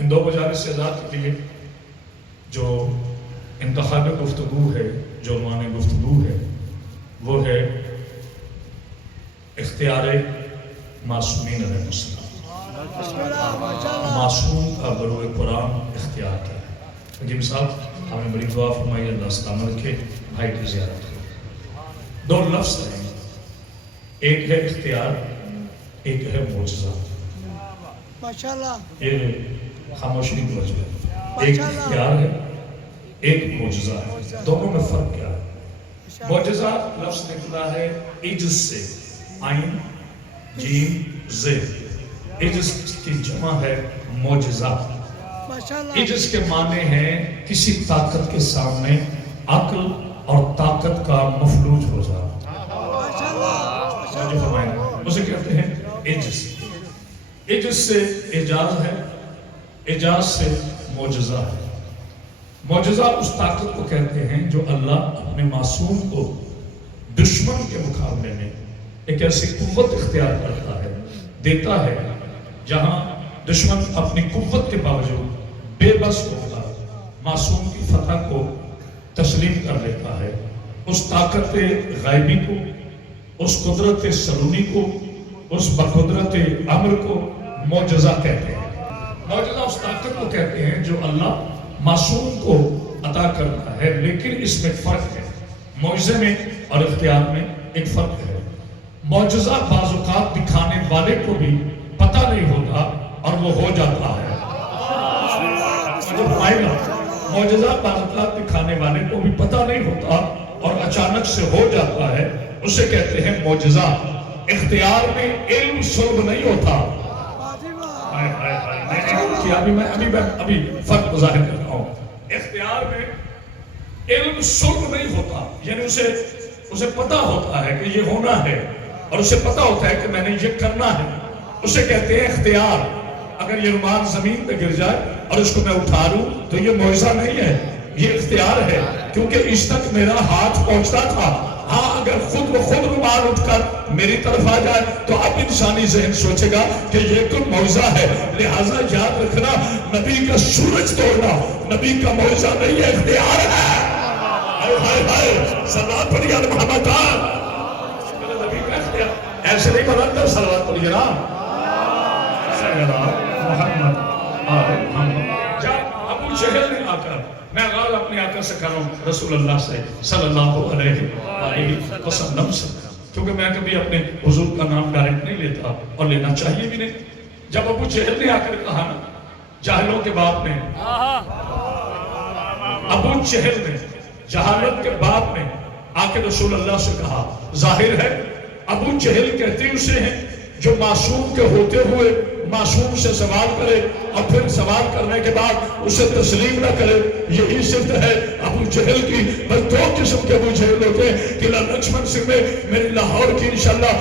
ان دو مجالس آزاد کے لیے جو انتخاب گفتگو ہے، جو عنوان گفتگو ہے، وہ ہے اختیار معصومین علیہ السلام۔ معصوم کا بروئے قرآن اختیار کیا ہے؟ حکیم صاحب ہمیں بڑی دعا فرمائی، اللہ سلامت رکھے، بھائی کی زیارت کرو۔ دو لفظ ہیں، ایک ہے اختیار، ایک ہے معجزہ۔ ماشاءاللہ، یہ خاموشی کی وجہ ہے، ایک اختیار ہے، ایک معجزہ ہے۔ دونوں میں فرق کیا ہے؟ معجزہ لفظ نکلا ہے عجز سے، عین جیم ز، عجز کی جمع ہے معجزہ۔ عجز کے معنی ہیں کسی طاقت کے سامنے عقل اور طاقت کا مفلوج ہو جانا، اسے کہتے ہیں عجز۔ عجز سے اعجاز ہے، اعجاز سے معجزہ ہے۔ معجزہ اس طاقت کو کہتے ہیں جو اللہ اپنے معصوم کو دشمن کے مقابلے میں ایک ایسی قوت اختیار کرتا ہے، دیتا ہے، جہاں دشمن اپنی قوت کے باوجود بے بس ہو کر معصوم کی فتح کو تسلیم کر لیتا ہے۔ اس طاقت غیبی کو، اس قدرت سلونی کو، اس بقدرت امر کو معجزہ کہتے ہیں۔ معجزہ اس طاقت کو کہتے ہیں جو اللہ معصوم کو عطا کرتا ہے، لیکن اس میں فرق ہے۔ معجزے میں اور اختیار میں ایک فرق ہے۔ معجزہ بعض اوقات دکھانے والے کو بھی پتہ نہیں ہوتا اور وہ ہو جاتا ہے۔ معجزہ بعض اوقات دکھانے والے کو بھی پتہ نہیں ہوتا اور اچانک سے ہو جاتا ہے، اسے کہتے ہیں معجزہ۔ اختیار میں علم سلب نہیں ہوتا۔ ابھی فرق ظاہر کر رہا ہوں۔ اختیار میں علم سلب نہیں ہوتا، یعنی اسے پتہ ہوتا ہے کہ یہ ہونا ہے اور اسے پتہ ہوتا ہے کہ میں نے یہ کرنا ہے، اسے کہتے ہیں اختیار۔ اگر یہ رومال زمین پہ گر جائے اور اس کو میں اٹھا لوں تو یہ معجزہ نہیں ہے، یہ اختیار ہے، کیونکہ اس تک میرا ہاتھ پہنچتا تھا۔ ہاں اگر خود بخود رومال اٹھ کر میری طرف آ جائے تو اب انسانی ذہن سوچے گا کہ یہ تو معجزہ ہے۔ لہٰذا یاد رکھنا، نبی کا سورج توڑنا نبی کا معجزہ نہیں ہے، اختیار ہے۔ صلوات پڑھیے محمد نبی کا اختیار ایسے نہیں بناتا۔ صلوات پڑھیے نا محمد محمد۔ جب ابو جہل نے آ کر، میں غال اپنے آقا سے کر رہا ہوں، رسول اللہ سے صلی اللہ علیہ وآلہ وسلم سے، کیونکہ میں کبھی اپنے حضور کا نام ڈائریکٹ نہیں لیتا اور لینا چاہیے بھی نہیں۔ جب ابو جہل نے آ کر کہا نا، جاہلوں کے باپ نے، ابو جہل نے جہالت کے باپ نے آ کے رسول اللہ سے کہا، ظاہر ہے ابو جہل کہتے اسے ہیں جو معصوم کے ہوتے ہوئے معصوم سے سوال کرے اور پھر سوال کرنے کے بعد اسے تسلیم نہ کرے، یہی صفت ہے ابو جہل کی۔ بس دو قسم کے ابو جہل ہوتے ہیں۔ قلعہ لکشمن سنگھ میں میری لاہور کی انشاءاللہ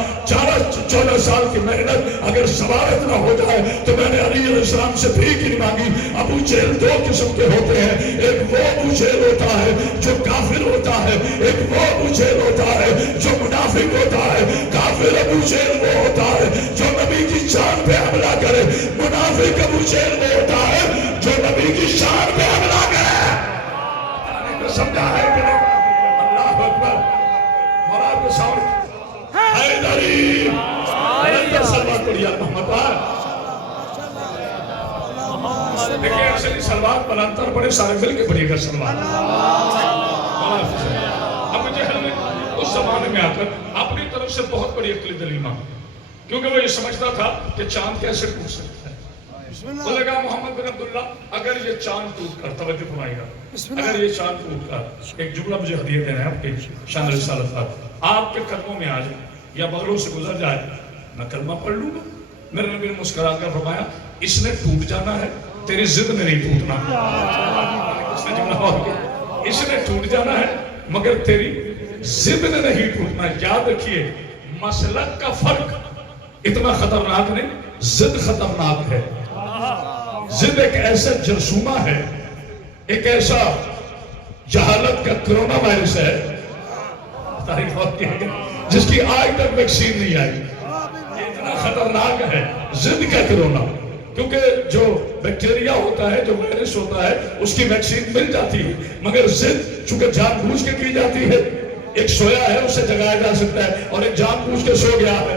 14 سال کی محنت اگر سوال اتنا ہو جائے تو میں نے علی علیہ السلام سے بھی نہیں مانگی۔ ابو جہل دو قسم کے ہوتے ہیں، ایک وہ ابو جہل ہوتا ہے جو کافر ہوتا ہے، ایک وہ ابو جہل ہوتا ہے جو منافق ہوتا ہے۔ کافر ابو جہل وہ ہوتا ہے جو نبی کی جان پہ حملہ کرے، منافق ابو جہل وہ ہوتا ہے جو نبی کی شان پہ حملہ کرے۔ سمجھا ہے کہ نہیں؟ اللہ اکبر۔ مولا کے سامنے حیدری حیدر سلوات پڑھیا محمد دیکھیں، اصلی سلوات بلندر بڑے سارے مل کے پڑھیے گا سلوات۔ ابو جہل نے اس زمانے میں آ کر اپنی طرف سے بہت بڑی عقلی دلیل مانگی، کیونکہ وہ یہ سمجھتا تھا کہ چاند کیسے ٹوٹ سکتا ہے۔ بولے گا محمد بن عبداللہ، اگر یہ چاند ٹوٹ کر، توجہ فرمائیے گا، اگر یہ چاند ٹوٹ کر، ایک جملہ مجھے ہدیہ دینا ہے آپ کے شان رسالت پر، آپ کے قدموں میں آ جائے یا بغلوں سے گزر جائے، میں کلمہ پڑھ لوں گا۔ میرے نبی نے مسکرا کر فرمایا، اس نے ٹوٹ جانا ہے، تیری ضد میں نہیں ٹوٹنا۔ اس نے جملہ اور کیا، اس نے ٹوٹ جانا ہے مگر تیری ضد میں نہیں ٹوٹنا۔ یاد رکھیے، مسلک کا فرق اتنا خطرناک نہیں، ضد خطرناک ہے۔ ضد ایک ایسا جرثومہ ہے، ایک ایسا جہالت کا کرونا وائرس ہے تاریخ وقت کی، جس کی آج تک ویکسین نہیں آئی۔ یہ اتنا خطرناک ہے ضد کا کرونا، کیونکہ جو بیکٹیریا ہوتا ہے, جو وائرس ہوتا ہے, اس کی ویکسین مل جاتی ہے, مگر ضد چونکہ جان بوجھ کے کی جاتی ہے. ایک سویا ہے اسے جگایا جا سکتا ہے, اور ایک جان بوجھ کے سو گیا ہے.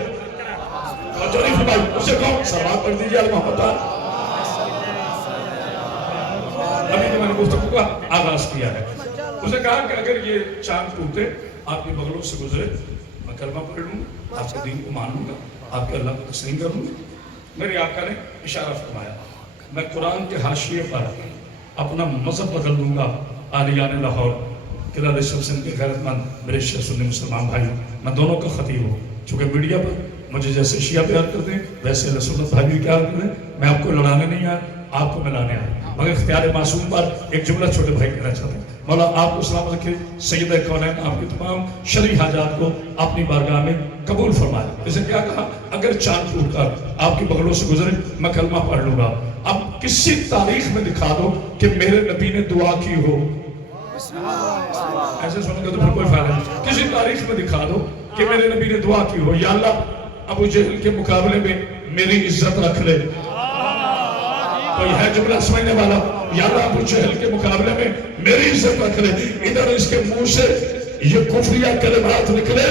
اور جو نہیں فرمائی اسے کون سلوات پڑھ دیجیے علی محمد. ابھی جو میں نے گفتگو کا آغاز کیا ہے, اس نے کہا کہ اگر یہ چاند ٹوٹے, آپ کی بغلوں سے گزرے, میں کلمہ پڑھ لوں گا, آپ کے دین کو مان لوں گا, آپ کے اللہ کو تسلیم کر لوں گا. میرے آقا نے اشارہ فرمایا, میں قرآن کے حاشیے پر اپنا مذہب بدل دوں گا. آلیان لاہور قلعہ ریسپشن کے غیرت مند میرے شیعہ سنی مسلمان بھائی, میں دونوں کا خطیب ہوں. چونکہ میڈیا پر مجھے جیسے شیعہ پیار کرتے ہیں ویسے رسول اللہ بھائی بھی پیار کرتے ہیں. میں آپ کو لڑانے نہیں آیا, آپ کو ملانے آیا. مگر اختیار معصوم پر ایک جملہ چھوٹے بھائی کہنا چاہتے ہیں. مولا آپ کو سلامت رکھے, سید کونین آپ کی تمام شرعی حاجات کو اپنی بارگاہ میں قبول فرمائے. اسے کیا کہا, اگر چاند ٹوٹ کر آپ کی بغلوں سے گزرے, میں کلمہ پڑھ لوں گا. اب کسی تاریخ میں دکھا دو کہ میرے نبی نے دعا کی ہو. ایسے سننے کا تو پھر کوئی فائدہ نہیں. کسی تاریخ میں دکھا دو کہ میرے نبی نے دعا کی ہو, یا اللہ ابو جہل کے مقابلے میں میری عزت رکھ لے. کوئی ہے جملہ سمجھنے والا, یا اللہ ابو جہل کے مقابلے میں میری عزت رکھ لے. ادھر اس کے منہ سے یہ کفریہ کلمات نکلے,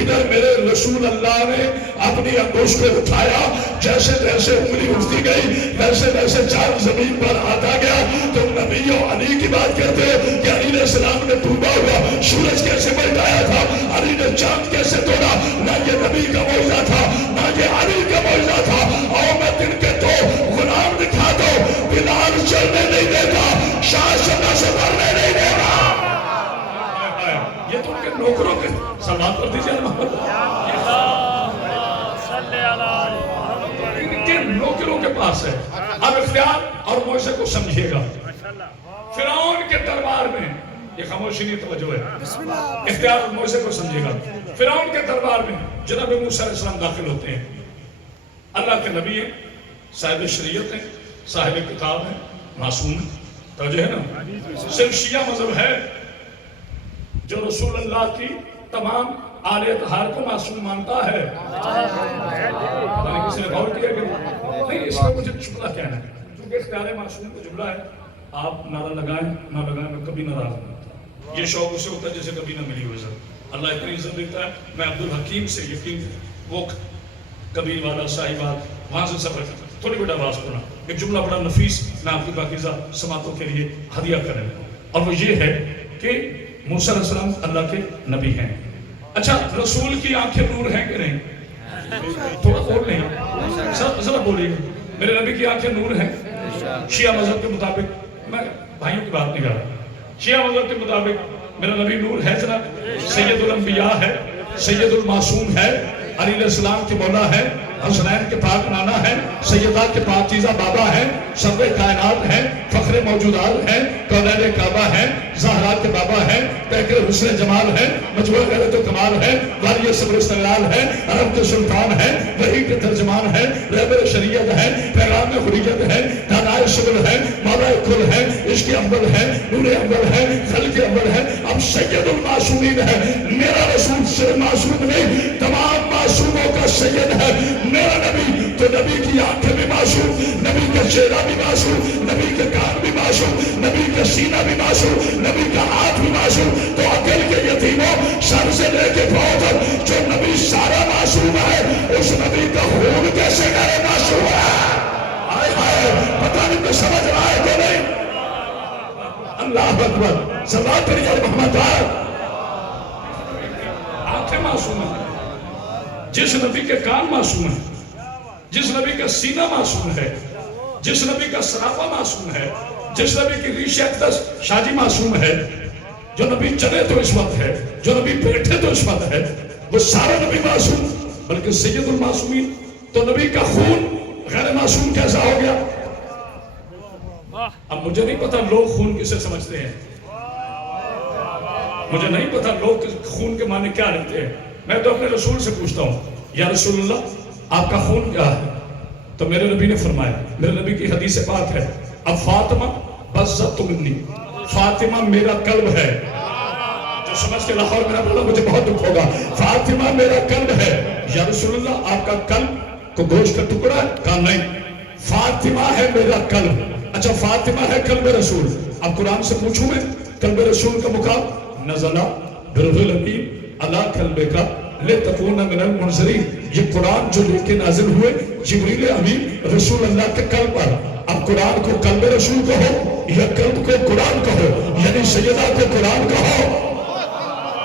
ادھر میرے رسول اللہ نے اپنی انگوش پہ اٹھایا, جیسے جیسے انگلی اٹھتی گئی ویسے ویسے چاند زمین پر آتا گیا. تو نبی و علی کی بات کرتے کہ علی علیہ السلام نے ڈوبا ہوا سورج کیسے پلٹایا تھا, علی نے چاند کیسے توڑا. نہ یہ نبی کا معجزہ تھا, نہ یہ علی کا معجزہ تھا. اور میں دن کے تو غلام دکھا دو, بلال چلنے نہیں دیتا, شاہ شدہ سے بھرنے نہیں دیتا. یہ تو ان کے نوکروں کے سلام کر دیجیے محمد. ان کے نوکروں کے پاس ہے. اب اختیار اور معجزے کو سمجھیے گا. فرعون کے دربار میں, یہ خاموشی نہیں توجہ ہے, اختیار اور معجزے کو سمجھیے گا. فرعون کے دربار میں جناب موسیٰ علیہ السلام داخل ہوتے ہیں. اللہ کے نبی ہیں, صاحب شریعت ہیں, صاحب کتاب ہیں, معصوم ہیں. توجہ ہے نا. صرف شیعہ مذہب ہے جو رسول اللہ کی تمام آل اطہار کو معصوم مانتا ہے. پتہ نہیں کسی نے غور کیا کہ نہیں, اس میں مجھے جملہ کہنا ہے کیونکہ اختیار معصوم کا جملہ ہے. آپ نعرہ لگائیں نہ لگائیں, میں کبھی ناراض نہیں ہوتا. یہ شوق اسے ہوتا ہے جیسے کبھی نہ ملی ہوئی عزت. اللہ اتنی عزت دیتا ہے. میں عبدالحکیم سے یقین, وہ کبیر والا صاحبات وہاں سے سفر کرتا. تھوڑی بڑا آواز کرنا, ایک جملہ بڑا نفیس میں آپ کی پاکیزہ سماعتوں کے لیے ہدیہ کریں, اور وہ یہ ہے کہ موسیٰ علیہ السلام اللہ کے نبی ہیں. اچھا, رسول کی آنکھیں نور ہیں کہ نہیں؟ تھوڑا بول نہیں, ذرا بولیے. میرے نبی کی آنکھیں نور ہیں. شیعہ مذہب کے مطابق, میں بھائیوں کی بات نہیں کر رہا, شیعہ مذہب کے مطابق میرا نبی نور ہے جناب, سید الانبیاء ہے, سید المعصوم ہے, علی علیہ السلام کے مولا ہے, حسنین کے پاک نانا ہے, سیدات کے پاکیزہ بابا ہیں, سرور کائنات ہیں, فخر موجودات ہیں, کونین کعبہ ہیں, زہرات کے بابا ہیں, پیکر حسن جمال ہیں, مجموع غیرت و کمال ہیں, والی صبر استقلال ہیں, عرب کے سلطان ہیں, وحی کے ترجمان ہیں, رہبر شریعت ہیں, پیغام خریت ہیں, دانائے شغل ہیں, مولا کل ہیں, عشق انبل ہیں, نور انبل ہیں, خلق انبل ہیں. اب سید المعصومین ہے. میرا رسول صرف معصوم نہیں, تمام معصوموں کا سید ہے. میرا نبی تو نبی کی آنکھیں بھی معصوم, نبی کا چہرہ بھی معصوم, نبی کے کان بھی معصوم, نبی کا سینہ بھی معصوم, نبی کا ہاتھ بھی معصوم. تو عقل کے یتیموں, سر سے لے کے پاؤں تک جو نبی سارا معصوم ہے, اس نبی کا خون کیسے غیر معصوم ہے؟ آئے ہائے, پتہ نہیں تو سمجھ رہا ہے کہ نہیں. اللہ اکبر, صلوات پڑھیے علی محمد. آنکھیں معصوم ہیں, جس نبی کے کان معصوم ہیں, جس نبی کا سینہ معصوم ہے, جس نبی کا سراپا معصوم ہے, جس نبی کی ریش اقدس شاجی معصوم ہے, جو نبی چلے تو اس وقت ہے, جو نبی بیٹھے تو اس وقت ہے, وہ سارا نبی معصوم. بلکہ سید المعصومین تو نبی کا خون غیر معصوم کیسا ہو گیا؟ اب مجھے نہیں پتا لوگ خون کسے سمجھتے ہیں, مجھے نہیں پتا لوگ خون کے معنی کیا لیتے ہیں. میں تو اپنے رسول سے پوچھتا ہوں, یا رسول اللہ آپ کا خون کیا ہے؟ تو میرے نبی نے فرمایا, میرے نبی کی حدیث پاک ہے, اب فاطمہ بزت منی, فاطمہ میرا قلب ہے. جو سمجھ کے لاہور میرا بولا مجھے بہت دکھ ہوگا. فاطمہ میرا قلب ہے. یا رسول اللہ آپ کا قلب کو گوشت کا ٹکڑا ہے؟ کہا نہیں, فاطمہ ہے میرا قلب. اچھا فاطمہ ہے قلب رسول. اب قرآن سے پوچھوں میں قلب رسول کا مقام نزل بالروح الامین علی قلبک لتکون من المنذرین. یہ قرآن جو لے کے نازل ہوئے جبریل امین رسول اللہ کے قلب پر. اب قرآن کو قلب رسول کہو یا قلب کو قرآن کہو, یعنی سیدہ کو قرآن کہو.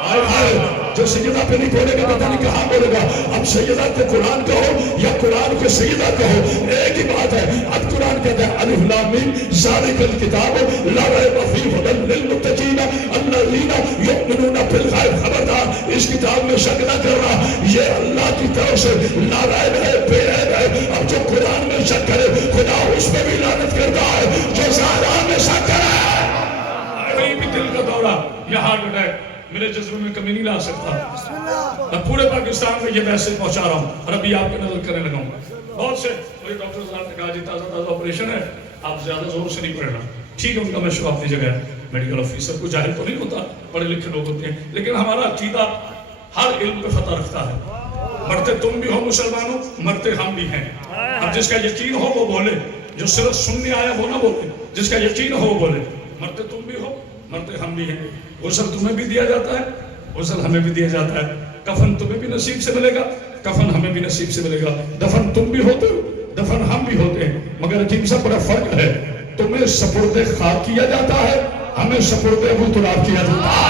آئے آئے جو سیدہ پہ نہیں بولے گا پتہ نہیں کہاں بولے گا. اب سیدہ کو قرآن کہو یا قرآن کو سیدہ کہو, ایک ہی بات ہے. اب قرآن کہتا ہے الف لام میم ذالک الکتاب لا ریب فیہ ھدی للمتقین الذین یؤمنون بالغیب. خبردار اس کتاب میں شک نہ کرنا, یہ اللہ کی طرف سے لا ریب ہے, بے عیب ہے. اب جو قرآن میں شک کرے خدا اس پہ بھی لعنت کرتا ہے. جو زہرا میں شک کرے کہیں بھی دل کا دورہ یا ہارٹ اٹیک میرے جذبے میں کمی نہیں لا سکتا. میں پورے پاکستان میں یہ میسج پہنچا رہا ہوں اور ابھی آپ کے نظر کرنے لگا ہوں. بہت سے ڈاکٹر صاحب نے کہا جی تازہ تازہ آپریشن ہے, آپ زیادہ زور سے نہیں پڑھنا. ٹھیک ہے, ان کا مشورہ اپنی جگہ ہے. میڈیکل آفیسر کو جاہل تو نہیں ہوتا, پڑھے لکھے لوگ ہوتے ہیں, لیکن ہمارا عقیدہ ہر علم پہ فتح رکھتا ہے. مرتے تم بھی ہو مسلمانوں, مرتے ہم بھی ہیں. اب جس کا یقین ہو وہ بولے, جو صرف سننے آیا وہ نہ بولے. جس کا یقین ہو وہ بولے. مرتے تم بھی ہو, مرتے ہم بھی ہیں. غسل تمہیں بھی دیا جاتا ہے, غسل ہمیں بھی دیا جاتا ہے. کفن تمہیں بھی نصیب سے ملے گا, کفن ہمیں بھی نصیب سے ملے گا. دفن تم بھی ہوتے ہو, دفن ہم بھی ہوتے ہیں, مگر عجیب سا بڑا فرق ہے. تمہیں سپرد خاک کیا جاتا ہے, ہمیں سپرد ابو تراب کیا جاتا ہے.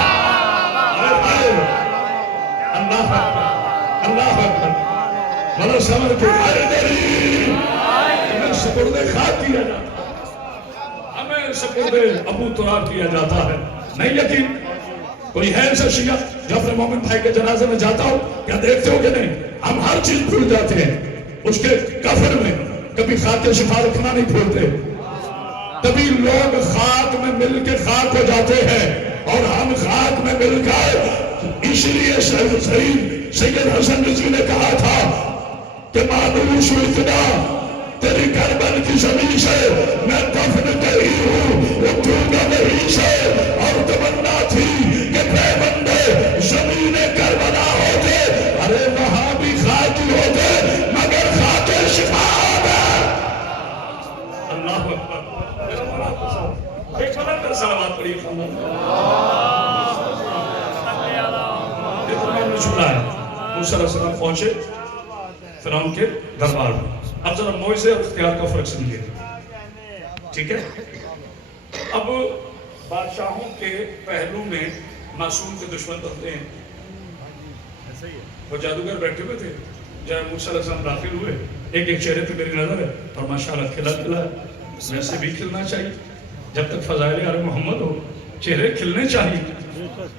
اللہ اکبر, اللہ اکبر. بڑا سمجھ کے تمہیں سپرد خاک کیا جاتا ہے, ہمیں سپرد ابو تراب کیا جاتا ہے. نہیں یقین کوئی ہے ایسا شیعہ جو اپنے مومن بھائی کے جنازے میں جاتا ہو, کیا دیکھتے ہو کہ نہیں؟ ہم ہر چیز بھول جاتے ہیں. اس کے کفن میں کبھی خاک شفا رکھنا نہیں بھولتے. کبھی لوگ خاک میں مل کے خاک ہو جاتے ہیں اور ہم خاک میں مل گئے. اس لیے سید حسن رضوی نے کہا تھا کہ مانوش اتنا تیری کربل کی زمین سے میں دفن کری ہوں, اٹھوں گا نہیں سے. اور تمنا تھی کہ بے بندے زمین کربلا ہوتے, ارے وہاں بھی خاک ہوتے مگر خاک شفا ہوتے. اللہ اکبر. ایک بلند سلامات پڑھی چھوڑا ہے. موسیٰ علیہ السلام پہنچے فرعون کے دربار میں. اب ذرا معجزے اور اختیار کا فرق سمجھیے, ٹھیک ہے؟ اب بادشاہوں کے پہلو میں معصوم کے دشمن بنتے ہیں. وہ جادوگر بیٹھے ہوئے تھے, جب موسیٰ علیہ السلام داخل ہوئے, ایک ایک چہرے پہ میری نظر ہے اور ماشاءاللہ کھلا کھلا ہے. ویسے بھی کھلنا چاہیے, جب تک فضائل آل محمد ہو چہرے کھلنے چاہیے,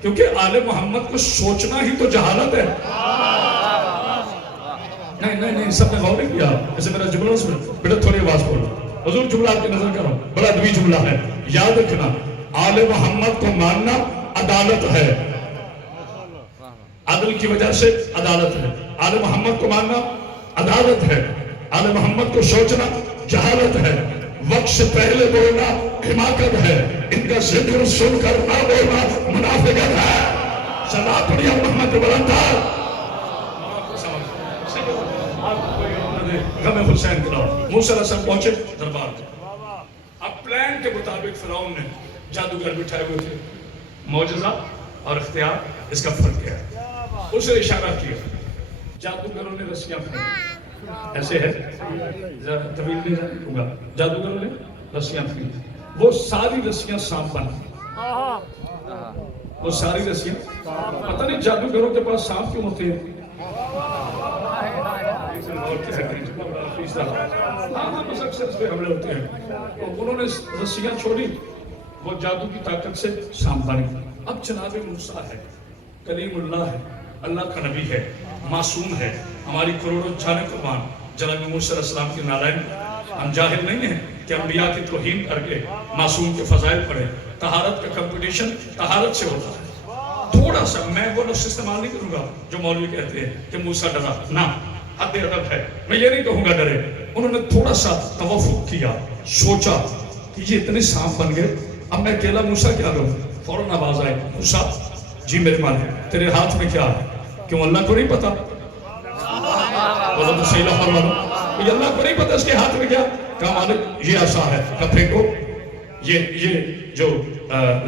کیونکہ آل محمد کو سوچنا ہی تو جہالت ہے. نہیں نہیں نہیں, سب نے غور نہیں کیا. جیسے میرا جملہ سنو بیٹا, تھوڑی آواز بولو. حضور جملہ آپ کی نظر کرو, بڑا ادبی جملہ ہے, یاد رکھنا. آل محمد کو ماننا عدالت ہے, عدل کی وجہ سے عدالت ہے. آل محمد کو ماننا عدالت ہے, آل محمد کو سوچنا جہالت ہے. وقت سے پہلے بولنا حماقت ہے, ان کا ذکر سن کر نہ بولنا منافقت ہے. صدا پڑھیا محمد بلندار. غم حسین کے نام موسیٰ علیہ السلام پہنچے دربار میں. اب پلان کے مطابق فرعون نے جادوگر بٹھائے ہوئے تھے. معجزہ اور اختیار اس کا فرق کیا ہے؟ اسے اشارہ کیا, جادوگروں نے رسیاں پھینکی. ایسے ہے طویل نہیں جانوں گا. جادوگروں نے رسیاں پھینکی, وہ ساری رسیاں سانپ بن گئی. وہ ساری رسیاں, پتہ نہیں جادوگروں کے پاس سانپ کیوں ہوتے ہیں. حملے ہوتے ہیں. انہوں نے رسیاں چھوڑی, وہ جادو کی طاقت سے سانپ بن گئی. اب جناب موسیٰ ہے, کلیم اللہ ہے, اللہ کا نبی ہے, معصوم ہے, ہماری کروڑوں جانے قربان. جناب موسیٰ علیہ السلام کی نالائن, ہم جاہل نہیں ہیں کہ انبیاء کی توہین کر کے معصوم کے فضائل پڑھے. طہارت کا کمپٹیشن طہارت سے ہوتا ہے. تھوڑا سا میں وہ لفظ استعمال نہیں کروں گا جو مولوی کہتے ہیں کہ موسیٰ ڈرا, نہ, حد ادب ہے. میں یہ نہیں کہوں گا ڈرے. انہوں نے تھوڑا سا توفق کیا, سوچا کہ یہ اتنے سانپ بن گئے, اب میں اکیلا موسیٰ کیا کروں. فوراً آواز آئی, موسیٰ جی میرے مالک تیرے ہاتھ میں کیا ہے؟ کیوں اللہ کو نہیں پتا؟ بولا تو صحیح لفظ مانو, اللہ کو نہیں پتا اس کے ہاتھ میں کیا. کہا مالک یہ عصا ہے، کہا پھینکو، یہ جو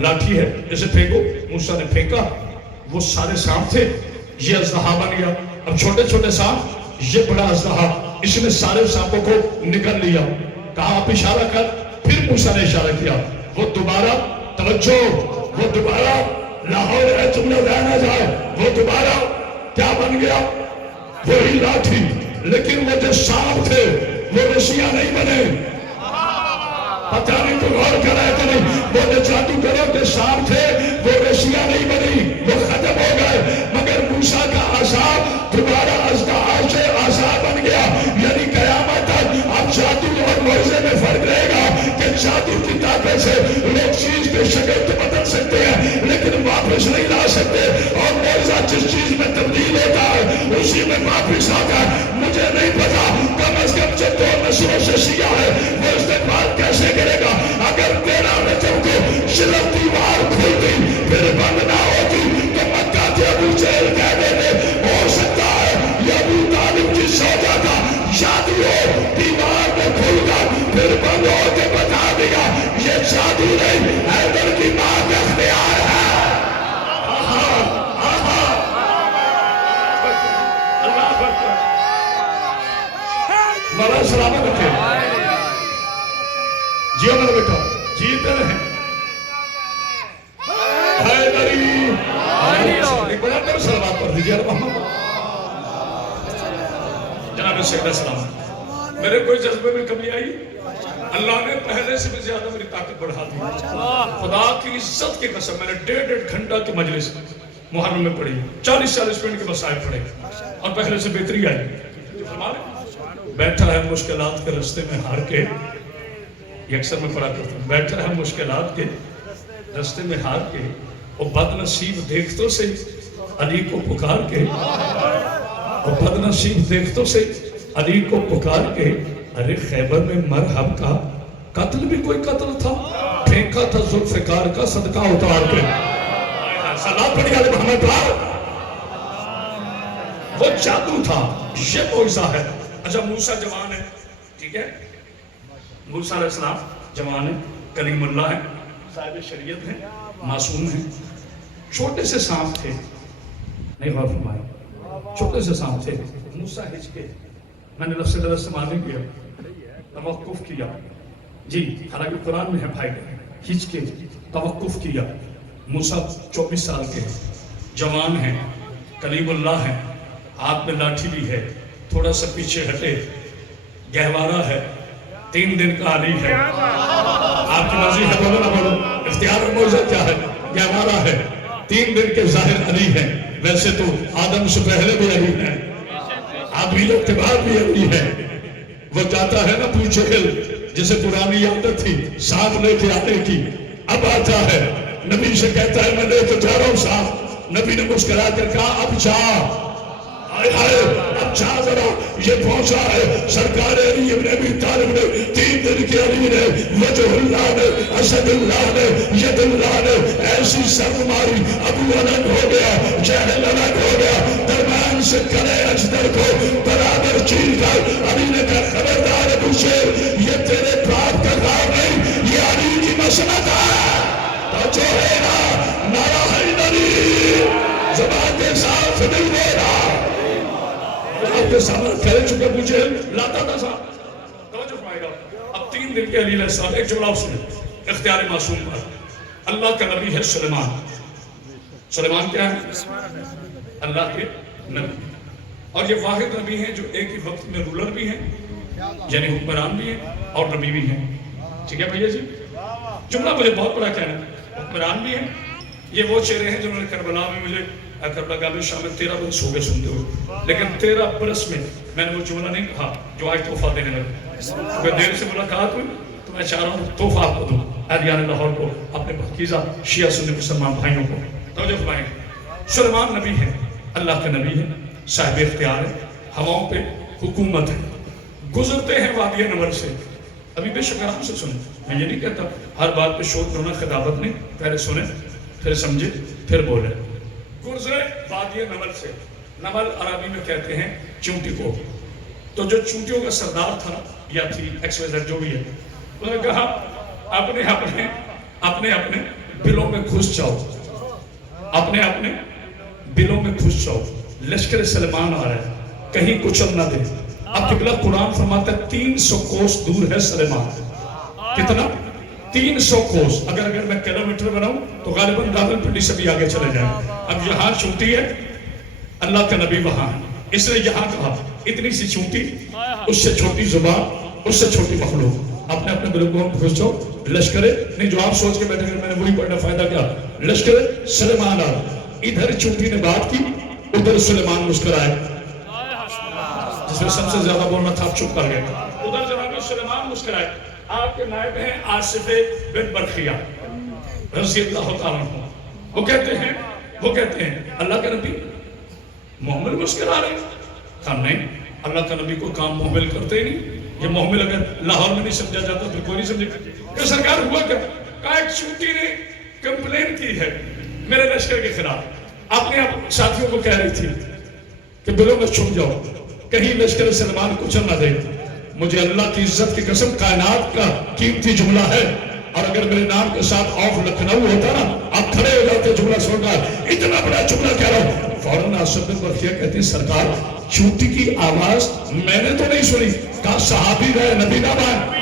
لاٹھی ہے اسے پھینکو۔ موسیٰ نے پھینکا، وہ سارے سانپ تھے، یہ اژدہا بن گیا۔ اب چھوٹے چھوٹے سانپ، یہ بڑا اژدہا، اس نے سارے سانپوں کو نگل لیا۔ کہا آپ اشارہ کر، پھر موسیٰ نے اشارہ کیا، وہ دوبارہ توجہ، وہ دوبارہ لاہور ہے جملہ رہ نہ جائے، وہ دوبارہ کیا بن گیا؟ وہی لاٹھی، لیکن وہ جو سانپ تھے وہ رسیاں نہیں بنے۔ پتہ نہیں تو غور کرا ہے کہ نہیں، وہ جو جادوگروں کے سانپ تھے وہ رسیاں نہیں بنی، وہ ختم ہو گئے، مگر موسیٰ کا عصا دوبارہ اژدہا سے عصا بن گیا۔ یعنی قیامت تک اب جادو اور معجزے میں فرق رہے گا کہ جادو کی طاقت سے لوگ چیز کی شکل تو بدل سکتے ہیں لیکن واپس نہیں لا سکتے، اور معجزہ جس چیز میں تبدیل ہوتا ہے اسی میں واپس آتا ہے۔ مجھے نہیں پتا کم از کم جب 2 نسلوں سے سیاہ ہے وہ استقبال کیسے کرے گا؟ اگر 13 نسل کو صرف دیوار کھلتی پھر بند نہ ہوتی تو مکہ کے ابو جہل کہتے تھے ہو سکتا ہے یہ ابو طالب کی سودا کا جادو ہو، دیوار میں کھل کر پھر بند ہو کے بتا دیا یہ جادو نہیں، حیدر کی ماں کا اختیار ہے۔ مولا سلامت رکھے، جیو میرا بیٹا، جیتے رہیں۔ حیدری ایک بڑا میرے سلامات پڑھ دیجیے جناب سید السلام۔ میرے کوئی جذبے میں کمی آئی؟ اللہ نے پہلے سے بھی زیادہ میری طاقت بڑھا دی۔ خدا کی عزت کی قسم میں نے 1.5 گھنٹہ کی مجلس محرم میں پڑھی، 40 منٹ کے مسائل پڑھے اور پہلے سے بہتری آئی۔ بیٹھا ہے مشکلات کے رستے میں ہار کے، یہ اکثر میں پڑھا کرتا ہوں، بیٹھا ہے مشکلات کے رستے میں ہار کے، وہ بد نصیب دیکھتوں سے علی کو پکار کے، وہ بد نصیب دیکھتوں سے علی کو پکار کے، ارے خیبر میں مرحب کا قتل بھی کوئی قتل تھا، پھینکا تھا ذوالفقار کا صدقہ اتار کے۔ سلام پڑھی علی محمد پر، وہ جادو تھا، یہ معجزہ ہے۔ اچھا موسیٰ جوان ہے، ٹھیک ہے، موسیٰ علیہ السلام جوان ہے، کلیم اللہ ہے، صاحب شریعت ہیں، معصوم ہیں۔ چھوٹے سے سانپ تھے، نہیں غور فرمائے، چھوٹے سے سانپ تھے، موسیٰ ہچکے، میں نے لفظ درست استعمال نہیں کیا، توقف کیا، جی حالانکہ قرآن میں ہے بھائی، ہچکے توقف کیا۔ موسیٰ 24 سال کے جوان ہیں، کلیم اللہ ہیں، ہاتھ میں لاٹھی بھی ہے، تھوڑا سا پیچھے ہٹے، گہوارہ ہے، 3 دن کا علی ہے۔ آپ کی مرضی ہے بولو نہ بولو، اختیار اور معجزہ کیا ہے؟ گہوارہ ہے، 3 دن کے ظاہر علی ہے، ویسے تو آدم سے پہلے بھی علی ہے، آدمیوں کے بعد بھی علی ہے۔ وہ جاتا ہے نا ابو جہل جسے پرانی عادت تھی ساتھ لے کے آنے کی، اب آتا ہے نبی سے کہتا ہے میں لے کے جا رہا ہوں ساتھ، نبی نے مسکرا کر کہا اب جا، اب جا ذرا، یہ پہنچا ہے سرکار علی ابن ابی طالب نے، 3 دن کے علی نے، وجہ اللہ نے، اسد اللہ نے، ید اللہ نے ایسی سر ماری، ابو الگ ہو گیا، جہل الگ ہو گیا، درمیان سے کلے اجدر کو برابر چیر کر علی نے کہا خبردار ابو شیر، یہ تیرے باپ کا کام نہیں، یہ علی کی مسئلہ ہے۔ تو جو ہے نا نعرہ حیدری زبان کے ساتھ نہیں دے رہا، آپ کے سامنے کہہ چکے مجھے لاتا تھا صاحب، توجہ فرمائے گا۔ اب 3 دن کے علی علیہ السلام، ایک جملہ سنیں، اختیار معصوم پر، اللہ کا نبی ہے سلیمان۔ سلیمان کیا ہے؟ اللہ کے نبی، اور یہ واحد نبی ہیں جو ایک ہی وقت میں رولر بھی ہیں، یعنی حکمران بھی ہیں اور نبی بھی ہیں، ٹھیک ہے بھئیہ جی؟ جملہ مجھے بہت بڑا کہنا ہے، حکمران بھی ہیں۔ یہ وہ چہرے ہیں جنہوں نے کربلا میں مجھے کربلا گاہ شام میں 13 برس ہو گئے سنتے ہوئے، لیکن 13 برس میں میں نے وہ جملہ نہیں کہا جو آج تحفہ دینے لگا۔ اگر دیر سے ملاقات ہوئی تو میں چاہ رہا ہوں تحفہ آپ کو دوں، اہلیان لاہور کو، اپنے پاکیزہ شیعہ سنی مسلمان بھائیوں کو۔ توجہ فرمائیں، سلیمان نبی ہے، اللہ کا نبی ہے، صاحب اختیار ہے، ہواؤں پہ حکومت ہے، گزرتے ہیں وادی نمر سے۔ ابھی بے شک آرام سے سنیں، میں یہ نہیں کہتا ہر بات پہ شور کرنا خطابت نہیں، پہلے سنیں پھر سمجھے پھر بولیں۔ گزرے وادی نمل سے، نمل عربی میں کہتے ہیں چونٹی کو، تو جو چونٹیوں کا سردار تھا یا تھی XYZ جو بھی ہے. انہوں نے کہا اپنے بلوں میں گھس جاؤ, اپنے بلوں میں گھس جاؤ, لشکر سلیمان آ رہا ہے, کہیں کچل نہ دے. اب قبلہ قرآن فرماتا ہے 300 کوس دور ہے سلیمان. کتنا؟ 300 کوس. اگر میں کلومیٹر بناؤں تو غالباً راولپنڈی سے بھی آگے چلے جائیں. اب یہاں چونٹی ہے, اللہ کا نبی وہاں ہے, اس نے یہاں کہا اتنی سی چونٹی, اس سے چھوٹی زبان, اس سے چھوٹی مخلوق, اپنے بلوں کو گھس جاؤ. لشکر نہیں, جو آپ سوچ کے بیٹھے میں نے وہی پڑھنا, فائدہ کیا؟ لشکر سلیمان آ, ادھر چونٹی نے بات کی, ادھر سلیمان مسکرائے. جس میں سب سے زیادہ بولنا تھا آپ چپ کر گئے. ادھر جناب سلیمان مسکرائے. آپ کے نائب ہیں آصف بن برخیہ رضی اللہ تعالیٰ عنہ. وہ کہتے ہیں اللہ کا نبی محمل مسکرا رہے ہیں. کہا نہیں, اللہ کا نبی کو کام محمل کرتے ہی نہیں. یہ محمل اگر لاہور میں نہیں سمجھا جاتا تو کوئی نہیں سمجھے. کہ سرکار ہوا کیا؟ کہا ایک چونٹی نے کمپلین کی ہے میرے لشکر کے خلاف. اپنے ساتھیوں کو کہہ رہی تھی کہ بلوں میں چھپ جاؤ, کہیں لشکر سلیمان کچل نہ دے. مجھے اللہ کی عزت کی قسم کائنات کا قیمتی جملہ ہے, اور اگر میرے نام کے ساتھ آف لکھنؤ ہوتا نا, آپ کھڑے ہو جاتے جملہ سن کر. اتنا بڑا جملہ کہہ رہا ہوں. فوراً آصف بن برخیہ کہتے ہیں سرکار چونٹی کی آواز میں نے تو نہیں سنی. کہا صحابی رہے نبی نہ بن.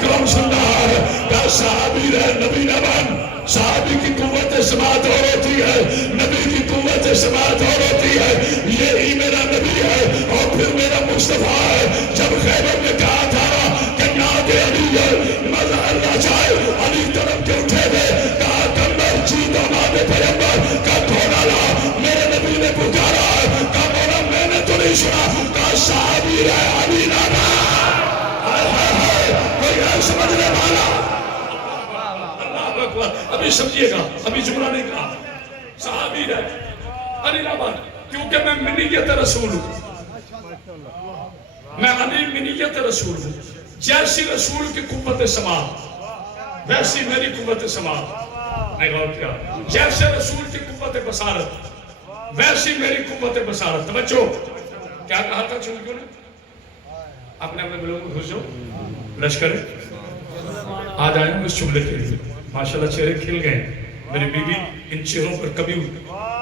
کون سن رہا ہے؟ کہا صحابی رہے نبی نہ بن. صحابی کی قوت سماعت اور ہوتی ہے, نبی کی قوت سماعت اور ہوتی ہے. یہی میرا نبی ہے اور پھر میرا مصطفیٰ ہے. جب خیبر نے کہا تھا کہ ناد علی ہے, مزہ اللہ چاہے علی طرف کے اٹھے تھے, کہا کمبر جی داماد پیغمبر کا تھوڑا لا, میرے نبی نے پکارا ہے. کہا مولا میں نے تو نہیں سنا. کہا صحابی رہے علی نہ بن. کوئی سمجھنے والا اللہ اکبر. ابھی سمجھیے گا, ابھی جملہ نہیں کہا. صحابی رہے علی نہ بن, کیونکہ میں منیت رسول ہوں. میں علی منیت رسول ہوں. جیسی رسول کی قوت سماعت ویسی میری قوت سماعت. نہیں غور کیا؟ جیسے رسول کی قوت بصارت ویسی میری قوت بصارت. توجہ, کیا کہا تھا چونکیوں نے؟ اپنے بلوں کو گھس جاؤ. لشکر آج آئے ہوں اس جملے کے لیے. ماشاءاللہ چہرے کھل گئے. میری بیوی ان چہروں پر کبھی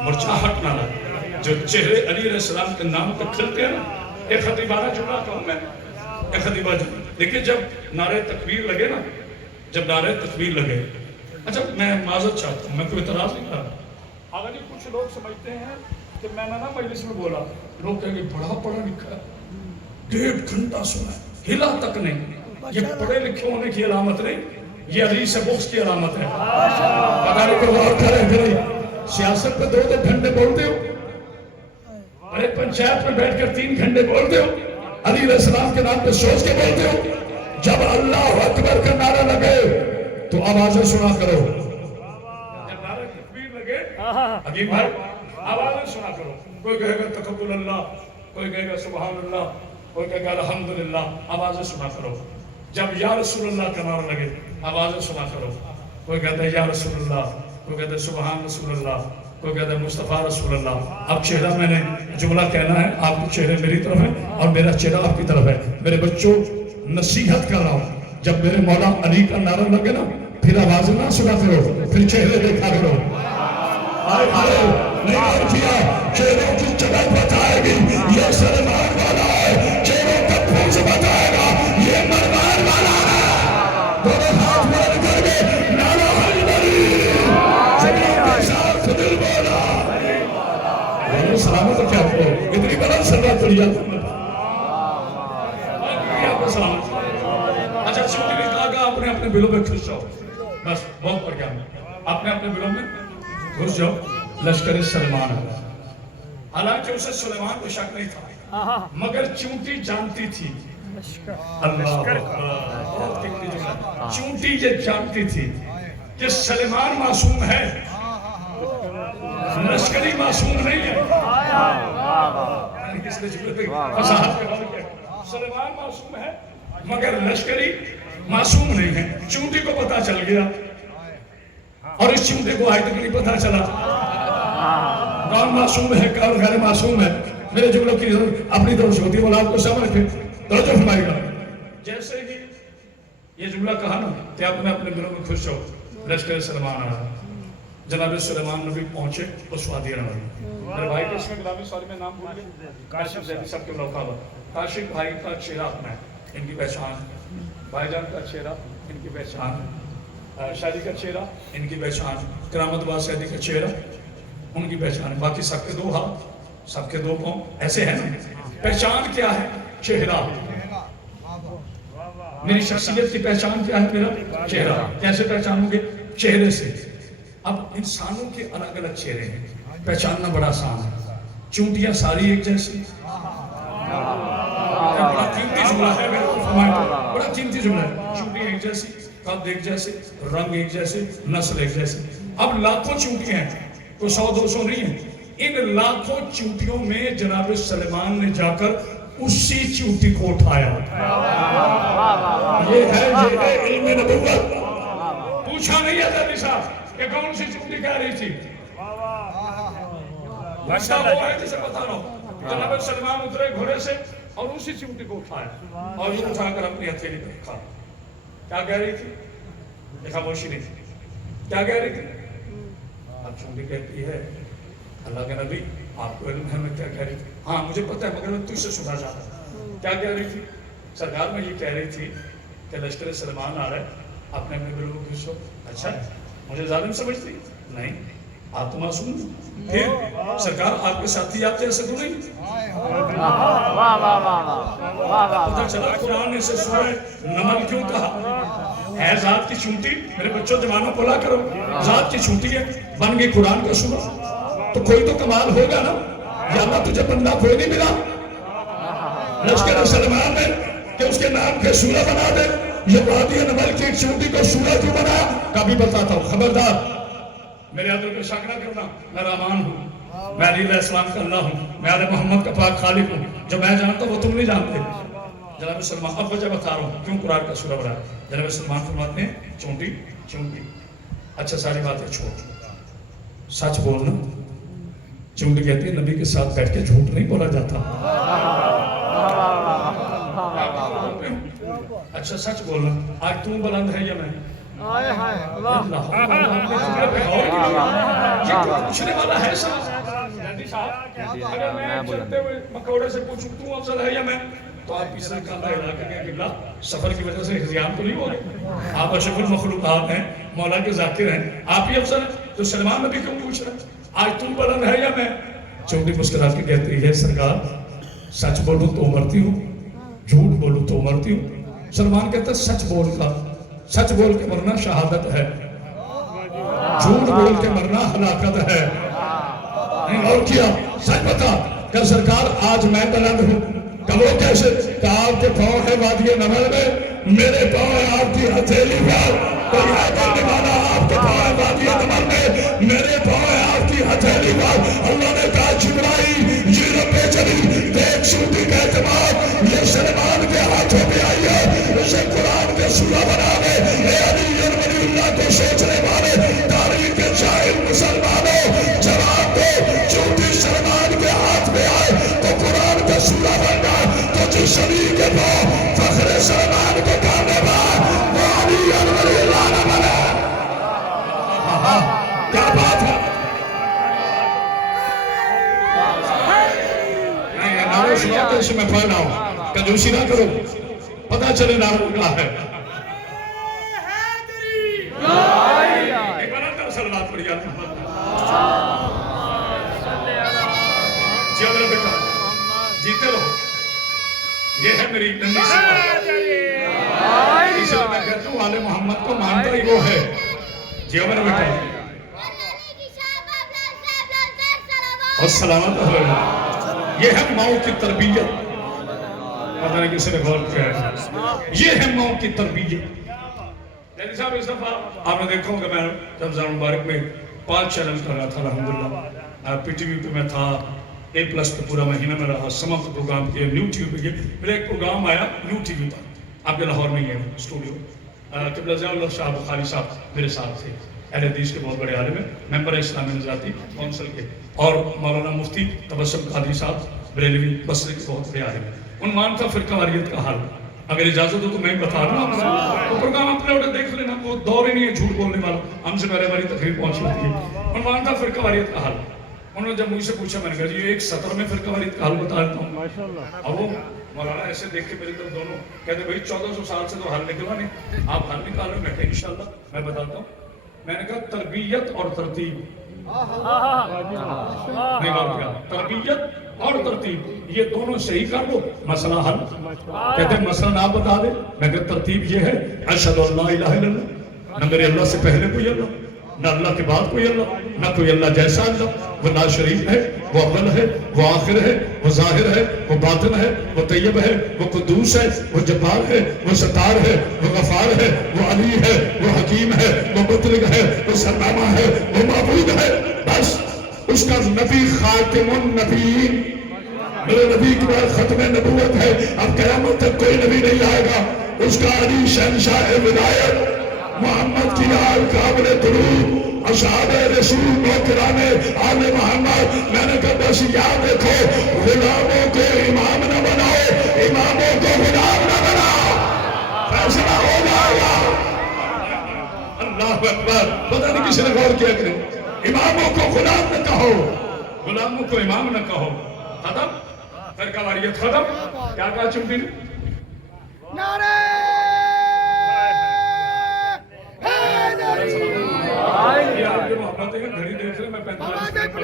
مرچھاہٹ نہ لائے. جو چہرے علی علیہ السلام کے نام پر کھلتے ہیں نا. ایک خطیبانہ جملہ کہوں میں, ایک خطیبہ جملہ. دیکھیں جب نعرہ تکبیر لگے نا, جب نعرہ تکبیر لگے, اچھا میں معذرت چاہتا ہوں, میں کوئی اعتراض نہیں کر رہا. حالانکہ کچھ لوگ سمجھتے ہیں کہ میں نے نا مجلس میں بولا, لوگ کہیں گے بڑا پڑھا لکھا, 1.5 گھنٹہ سنا, ہلا تک نہیں. یہ پڑھے لکھے ہونے کی علامت نہیں, یہ علی سے بغض کی علامت ہے. پتہ نہیں کوئی غور کرے کہ نہیں. سیاست پہ 2 گھنٹے بولتے ہو, ارے پنچایت میں بیٹھ کر 3 گھنٹے بولتے ہو, علی علیہ السلام کے نام پہ سوچ کے بولتے ہو. جب اللہ اکبر کا نعرہ لگے تو آوازیں سنا کرو. جب نعرہ تکبیر لگے حکیم بھائی آوازیں سنا کرو. کوئی کہے گا تقبل اللہ, کوئی کہے گا سبحان اللہ, کوئی کہے گا الحمدللہ. آوازیں سنا کرو. جب یا رسول اللہ کا نعرہ لگے آوازیں سنا کرو. کوئی کہتا ہے یا رسول اللہ, کوئی کہتا ہے سبحان رسول اللہ, کوئی کہتا ہے مصطفیٰ رسول اللہ. اب چہرہ میں نے جملہ کہنا ہے, آپ کے چہرے میری طرف ہے اور میرا چہرہ آپ کی طرف ہے. میرے بچوں نصیحت کر رہا ہوں, جب میرے مولا علی کا نعرہ لگے نا پھر آوازیں نہ سنا کرو, پھر چہرے دیکھا کرو. نہیں اور کیا, چہروں کی چمک بتائے گی یہ سلمان والا ہے, چہروں کا پھوس بتائے گا یہ مروان والا ہے. دونوں ہاتھ مار کر کے نعرہ حیدری زبان کے ساتھ دل بولا. سلامت ہے کیا آپ کو, اتنی بڑا سلامت پڑی جاتا ہے. اچھا چھوٹی نے کہا آپ نے اپنے بلوں میں گھس جاؤ. بس بہت پڑھ گیا, اپنے بلوں میں گھس جاؤ. لشکر سلیمان ہے. حالانکہ اسے سلیمان کو شک نہیں تھا, مگر چونٹی جانتی تھی. اللہ چونٹی یہ جانتی تھی کہ سلیمان معصوم ہے, لشکری معصوم نہیں ہے. سلیمان معصوم ہے مگر لشکری معصوم نہیں ہے. چونٹی کو پتا چل گیا, اور اس چونٹی کو آج تک نہیں پتا چلا کون معصوم ہے کون غیر معصوم ہے. میرے جملوں کی اپنی طرف سے ہوتی ہے, وہ آپ کو سمجھ کے توجہ فرمائیے گا. جیسے ہی یہ جملہ کہا نا کہ آپ نے اپنے دلوں میں خوش ہو, لشکر سلیمان آ رہا. جناب سلیمان نبی پہنچے اس وادی رمل. میرے بھائی کے اس میں گرامی سوری میں نام بھول گئے, کاشف زیدی صاحب کے ملاقہ. کاشف بھائی کا چہرہ اپنا ہے, ان کی پہچان. بھائی جان کا چہرہ ان کی پہچان. شادی کا چہرہ ان کی پہچان. کرامت باز شادی کا چہرہ ان کی پہچان. باقی سب کے دو ہاتھ, سب کے دو پاؤں, ایسے ہیں نا. پہچان کیا ہے؟ چہرہ. میری شخصیت کی پہچان کیا ہے؟ میرا چہرہ. کیسے پہچانوں گے؟ چہرے سے. اب انسانوں کے الگ الگ چہرے ہیں, پہچاننا بڑا آسان ہے. چونٹیاں ساری ایک جیسی. بڑا قیمتی جملہ ہے, بڑا قیمتی جملہ ہے. چونٹیاں ایک جیسی, قد ایک جیسے, رنگ ایک جیسے, نسل ایک جیسے. اب لاکھوں چونٹیاں ہیں, کوئی 100-200 نہیں ہیں. ان لاکھوں چونٹیوں میں جناب سلیمان نے جا کر اسی چونٹی کو اٹھایا. یہ ہے علم نبوت. پوچھا نہیں ہے حضرت صاحب کہ کون سی چونٹی کہہ رہی تھی. لگتا وہ ہے جسے بتا رہا ہوں. جناب سلیمان اترے گھوڑے سے اور اسی چونٹی کو اٹھایا اور یہ اٹھا کر اپنی ہتھیلی پہ رکھا. کیا کہہ رہی تھی؟ خاموشی نہیں تھی. کیا کہہ رہی تھی؟ اب چونٹی کہتی ہے اللہ کے نبی آپ کو علم ہے میں کیا کہہ رہی تھی. ہاں مجھے پتہ ہے مگر میں تجھ سے سنا چاہتا ہوں. کیا کہہ رہی تھی؟ سرکار میں یہ کہہ رہی تھی کہ لشکر سلیمان آ رہا ہے, آپ نے اپنے دلوں کو خوش ہو. اچھا مجھے ظالم سمجھتی؟ نہیں, آپ تو معصوم. پھر سرکار آپ کے ساتھی آپ جیسے تو نہیں. پتہ چلا قرآن نے اسے سورہ نمل کیوں کہا. ہے ذات کی چونٹی. میرے بچوں جوانوں بولا کرو, ذات کی چونٹی ہے, بن گئی قرآن کا سورہ. تو کوئی تو کمال ہوگا نا. یا اللہ تجھے بندہ کوئی نہیں ملا لشکر سلیمان نے کہ اس کے نام کے سورہ بنا دے. یہ وادی نمل کی ایک چونٹی کو سورہ کیوں بنا, کبھی بتاتا ہوں. خبردار میرے عدل پہ شک نہ کرنا. میں رحمان ہوں, میں علی علیہ السلام کا اللہ ہوں, میں آل محمد کا پاک خالق ہوں. جو میں جانتا ہوں وہ تم نہیں جانتے. جناب سلمان اب وجہ بتا رہا ہوں کیوں قرآن کا سورہ بنا. جناب سلمان فرماتے ہیں چونٹی چونٹی. اچھا ساری باتیں چھوڑ, سچ بولنا. چونٹی کہتی ہے نبی کے ساتھ بیٹھ کے جھوٹ نہیں بولا جاتا. اچھا سچ بولنا. آج تم بلند ہے یا میں؟ پوچھنے والا ہے صاحب. اگر میں چلتے ہوئے مکوڑے سے پوچھوں تم افضل ہے یا میں, تو آپ اس طرح کا اعلان کریں کہ قبلہ سفر کی وجہ سے ہذیان تو نہیں ہو رہے. آپ اشرف المخلوقات ہیں, مولا کے ذاکر ہیں, آپ ہی افضل ہیں. تو سلمان نبی کیوں پوچھ رہے ہیں آج تم بلند ہے یا میں؟ چونٹی مسکرا کے کہتی ہے سرکار سچ بولوں تو مرتی ہوں, جھوٹ بولوں تو مرتی ہوں. سلمان کہتا ہے سچ بول کا, سچ بول کے مرنا شہادت ہے, جھوٹ بول کے مرنا ہلاکت ہے. اور کیا سچ بتا کہ سرکار آج میں بلند ہوں. کہ وہ کیسے کہ آپ کے پاؤں ہے وادی نمل میں, میرے پاؤں ہے آپ کی ہتھیلی پر. کوئی ہے کرنے والا آپ کے پاؤں ہے وادی نمل میں, میرے پاؤں ہے آپ کی ہتھیلی پر. اللہ نے کہا جبرائیل یہ رب جلیل دیکھ چونٹی کا اعتماد یہ سلیمان کے ہاتھوں میں آئی ہے, اسے قرآن کے سورہ بنا دے. اے علی ولی اللہ کو سوچنے والے تاریخ کے جاہل مسلمانوں جواب دو. چونٹی سلیمان کے ہاتھ میں آئے تو قرآن کا سورہ بن گیا. تو جس علی کے پاؤں فخر سلیمان کو کہنے بعد وہ علی ولی اللہ نہ بنے. کیا بات ہے. نعرہ سناؤ تو اسے میں پڑھ رہا ہوں, کنجوسی نہ کرو, پتہ چلے نعرہ کیا ہے. ایک بار اندر سلوات پڑھی جاتی ہے. جی میرا بیٹا جیتے رہو, یہ ہے میری ننھی سی بات. اس لیے میں کہتا ہوں آل محمد کو مانتا ہی وہ ہے. جی میرا بیٹا اور سلامت ہو. یہ ہے ماؤں کی تربیت. پتہ نہیں کسی نے غور کیا ہے. یہ ہے ماؤں کی تربیت. جیسے صاحب اس دفعہ آپ نے دیکھا ہوگا میں رمضان مبارک میں 5 چینل کر رہا تھا الحمدللہ. پی ٹی وی پہ میں تھا, اے پلس پہ پورا مہینہ میں رہا, سما کا پروگرام کیا, نیو ٹی وی پہ میرا ایک پروگرام آیا نیو ٹی وی پر. آپ کے لاہور میں ہی ہے اسٹوڈیو. قبلہ ضیاء اللہ شاہ بخاری صاحب میرے ساتھ تھے, اہل حدیث کے بہت بڑے عالم ہیں, ممبر اسلامی نظاتی کونسل کے, اور مولانا مفتی تبسم قادری صاحب بریلوی بصری کے بہت بڑے عالم ہیں. عنوان تھا فرقہ واریت کا حل. اگر اجازت ہو تو میں بتا رہا ہوں تو پروگرام اپنے آڈر دیکھ لینا, وہ دور ہی نہیں ہے جھوٹ بولنے والا, ہم سے پہلے باری تقریر پہنچ جاتی ہے. عنوان تھا فرقہ واریت کا حل. انہوں نے جب مجھ سے پوچھا, میں نے کہا جی ایک سطر میں فرقہ واریت کا حل بتا دیتا ہوں. اور وہ مولانا ایسے دیکھ کے میری طرف دونوں کہتے بھائی 1400 سال سے تو حل نکلا نہیں, آپ حل نکال رہے. میں کہا انشاءاللہ میں بتاتا ہوں. میں نے کہا تربیت اور ترتیب, تربیت اور ترتیب یہ دونوں صحیح کر دو مسئلہ حل. کہتے ہیں مسئلہ نہ بتا دے. میں کہا ترتیب یہ ہے اشہد ان لا الہ الا اللہ, نہ میرے اللہ سے پہلے کوئی اللہ, نہ اللہ کے بعد کوئی اللہ, نہ کوئی اللہ جیسا اللہ. وہ لا شریک ہے, وہ اول ہے, وہ آخر ہے, وہ ظاہر ہے, وہ باطن ہے, وہ طیب ہے, وہ قدوس ہے, وہ جبار ہے, وہ ستار ہے, وہ غفار ہے, وہ علی ہے, وہ حکیم ہے, وہ مطلق ہے, وہ سرنامہ ہے, وہ معبود ہے. بس اس کا نبی خاتم النبیین, میرے نبی کی بات ختم نبوت ہے. اب قیامت تک کوئی نبی نہیں آئے گا. اس کا علی شہنشاہ ولایت, محمد کی آل قابل درود, اصحاب رسول نوکران آل محمد. میں نے کہا بس یاد رکھو, غلاموں کو امام نہ بناؤ, اماموں کو غلام نہ بناؤ, فیصلہ ہو جائے گا. اللہ اکبر. پتہ نہیں کسی نے غور کیا کریں. اماموں کو غلام نہ کہو, غلاموں کو امام نہ کہو. ختم فرقہ واریت ختم. کیا کہا چمٹی نے؟ نعرہ محبت ہے. گھڑی دیکھ رہے, میں 45 اکبر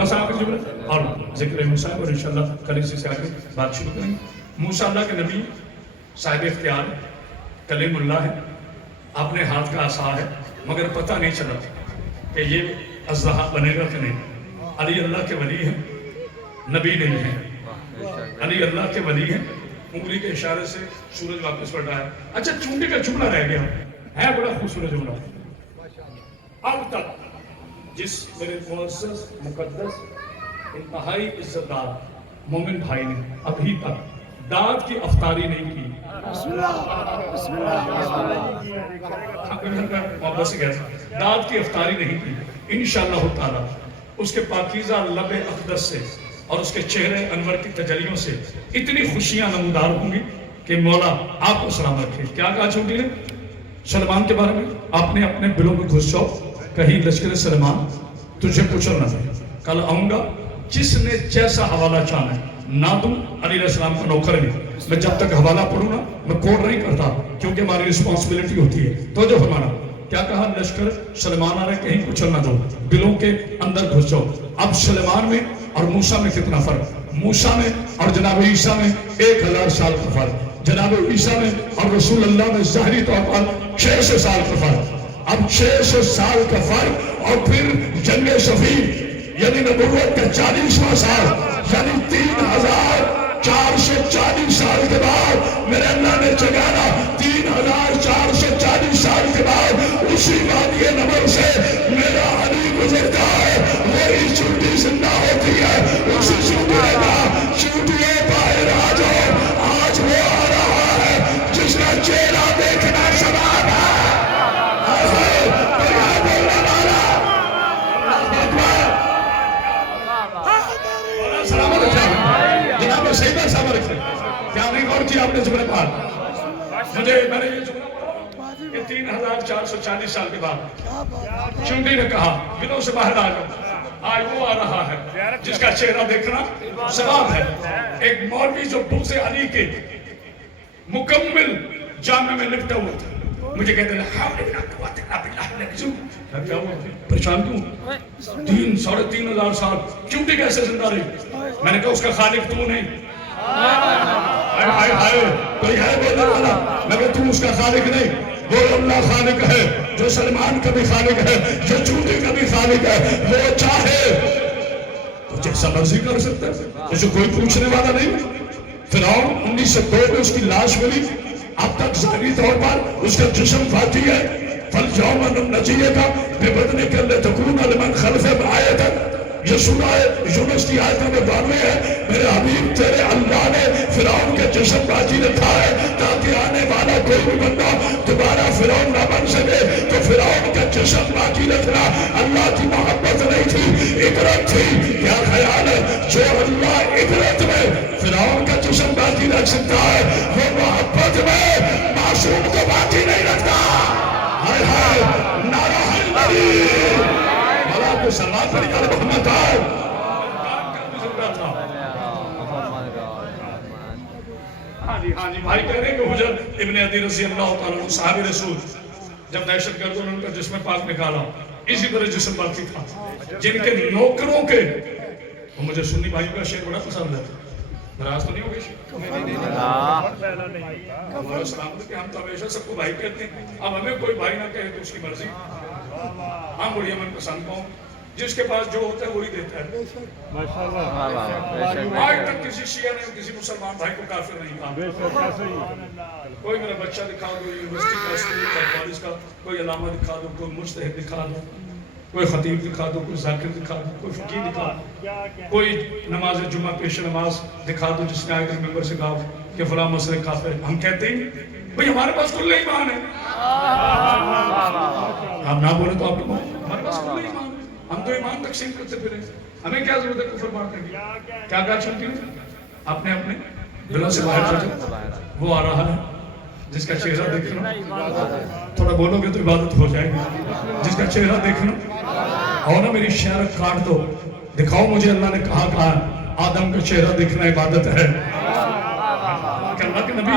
بس آپ کی اور ذکر موسیٰ اور انشاءاللہ کل اسی سے آگے بات شروع کریں گے. موسیٰ اللہ کے نبی, صاحب اختیار, کلیم اللہ ہے, اپنے ہاتھ کا عصا ہے, مگر پتہ نہیں چلا کہ یہ اژدہا بنے گا کہ نہیں. علی اللہ کے ولی ہیں, نبی نہیں ہیں. علی اللہ کے ولی ہیں, انگلی کے اشارے سے سورج واپس پلٹا ہے. اچھا چونٹی کا جملہ رہ گیا ہے, بڑا خوبصورت جملہ. اب تک جس میرے معزز مقدس انتہائی عزت دار مومن بھائی نے ابھی تک داد کی افطاری نہیں کی, محبت سے کہتا, داد کی افطاری نہیں کی, انشاءاللہ تعالی اس کے پاکیزہ لب اقدس سے اور اس کے چہرے انور کی تجلیوں سے اتنی خوشیاں نمودار ہوں گی کہ مولا آپ کو سلام رکھے. کیا کہا چھوٹی نے سلمان کے بارے میں؟ آپ نے اپنے دلوں میں گھس جاؤ, کہیں لشکر سلمان تجھے کچل نہ دے. کل آؤں گا, جس نے جیسا حوالہ چاہنا ہے نہ دوں. علی علیہ السلام کا نوکر نہیں, میں جب تک حوالہ پڑھوں نا میں کوڈ نہیں کرتا, کیونکہ ہماری رسپانسبلٹی ہوتی ہے. تو جو فرمانا کیا کہا, لشکر سلمان آ رہے, کہیں کچل نہ دو, دلوں کے اندر گھس جاؤ. اب سلمان میں اور موسیٰ میں کتنا فرق, موسیٰ میں اور جناب عیسیٰ میں 1000 سال کا فرق, جناب عیسیٰ میں اور رسول اللہ میں ظاہری طور پر 600 سال کا فرق. اب 600 سال کا فرق, اور پھر جنگ صفین یعنی نبوت کا 40واں سال, یعنی 3440 سال کے بعد میرے اللہ نے جگانا. 3440 سال کے بعد اسی وادی نبوت سے میرا علی گزرتا ہے, وہی چونٹی زندہ ہوتی ہے. اسی چونٹی نے کہا, چونٹیے باہر آ جاؤ, آج وہ آ رہا ہے جس کا چہرہ دیکھنا ثواب ہے. کیا نہیں غور کیا آپ نے جملے پار مجھے, میں نے یہ جملہ پڑھا کہ 3440 سال کے بعد چونٹی نے کہا دلوں سے باہر آ جاؤ, آج وہ آ رہا ہے جس کا چہرہ دیکھنا ثواب ہے. ایک مولوی جو بغض علی کے مکمل جامع میں لپٹا ہوا تھا, مجھے کہتے ہیں پریشان کیوں, 3-3.5 سال چونٹی کیسے زندہ رہی؟ میں نے کہا اس کا خالق تو نہیں. کوئی ہے بولنے والا؟ میں کہا تم اس کا خالق نہیں, وہ اللہ خالق ہے, جو سلمان کا بھی خالق ہے, جو چونٹی کا بھی خالق ہے. وہ چاہے تو جیسا مرضی کر سکتا ہے, اسے کوئی پوچھنے والا نہیں. فرعون 1902 میں اس کی لاش ملی, اب تک ظاہری طور پر اس کا جسم فاتی ہے. فَالْيَوْمَ نُنَجِّيَكَ بِبَدْنِكَ لِتَكُونَ لِمَنْ خَلْفَكَ آیَةً. یہ سنا ہے یونس کی آیتوں میں 92 ہے, میرے حبیب تیرے اللہ نے فرعون کے جسم باقی رکھا ہے تاکہ آنے والا کوئی بھی بندہ دوبارہ فرعون نہ بن سکے. تو فرعون فرعون کا جسم باقی رکھنا اللہ کی محبت نہیں تھی، عبرت تھی. کیا خیال ہے جو اللہ عبرت میں فرعون کا جسم باقی رکھ سکتا ہے وہ محبت میں معصوم کو باقی نہیں رکھتا. ہائے ہائے نعرہ حیدری مولا کو سلام پر یا محمد آئے. ہاں جی بھائی کہہ رہے ہیں کہ حجر ابن عدی رضی اللہ تعالیٰ صحابی رسول جب دہشت گردوں نے ان کا جسم پاک نکالا اسی طرح جسم باقی تھا. جن کے نوکروں کے وہ مجھے سنی بھائیوں کا شعر بڑا پسند ہے. ناراض تو نہیں ہوگی شعر؟ ہمارا سلام کہ ہم تو ہمیشہ سب کو بھائی کہتے ہیں. اب ہمیں کوئی بھائی نہ کہے تو اس کی مرضی. ہم بڑی من پسند پاؤں جس کے پاس جو ہوتا ہے وہی دیتا ہے. آج تک کسی شیعہ نے کسی مسلمان بھائی کو کافر نہیں کہا. کوئی میرا بچہ دکھا دو یونیورسٹی کا اسکول کا کالج کا، کوئی علامہ دکھا دو، کوئی مجتہد دکھا دو، کوئی خطیب دکھا دو، کوئی ذاکر دکھا دو، کوئی فقیہ دکھا دو، کوئی نماز جمعہ پیش نماز دکھا دو جس نے آئے کر ممبر سے کہا کہ فلاں مسئلے کافر ہے. ہم کہتے ہیں بھئی ہمارے پاس کل ایمان ہے. ہم نہ بولے تو آپ کو ہمارے پاس کل ایمان ہے. ہم تو ایمان تقسیم کرتے پھریں. ہمیں کیا ضرورت ہے کفر بانٹنے کی؟ کیا کیا چلتی ہے اپنے اپنے دلوں سے باہر چلتے. وہ آ رہا ہے جس کا چہرہ دیکھنا، تھوڑا بولو گے تو عبادت ہو جائے گی. جس کا چہرہ دیکھنا اور نا میری شعر کاٹ دو، دکھاؤ مجھے اللہ نے کہا آدم کا چہرہ دیکھنا عبادت ہے. کہ اللہ کے نبی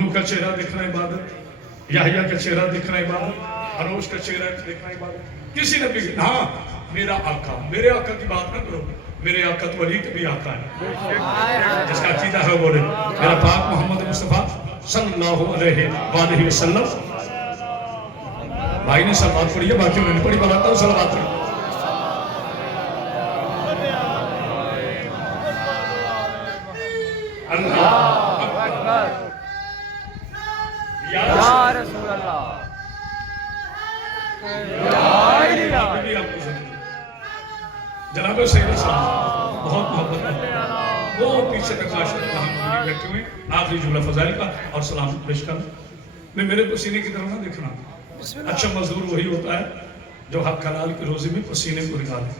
نوح کا چہرہ دیکھنا عبادت، یحییٰ کا چہرہ دیکھنا عبادت، ہنوش کا چہرہ دیکھنا عبادت. کسی نبی کی ہاں میرا آقا، میرے آقا کی بات نہ کرو، میرے آقا تو علی کے بھی آقا ہے. جس کا عقیدہ ہے بولے میرا پاک محمد مصطفیٰ صلی اللہ علیہ وآلہ وسلم. بھائی نے صلوات پڑھی ہے، باقی انہوں نے پڑھی، بلاتا ہوں صلوات پڑھی. اللہ اکبر یا رسول اللہ. جناب سید صاحب بہت محبت ہے، وہ پیچھے تک ماشاءاللہ ہم بیٹھے ہوئے. آخری جملہ فضائل کا اور سلام پیش کرنا. میں میرے پسینے کی طرف نہ دیکھنا. اچھا مزدور وہی ہوتا ہے جو حق حلال کی روزی میں پسینے کو نکالے.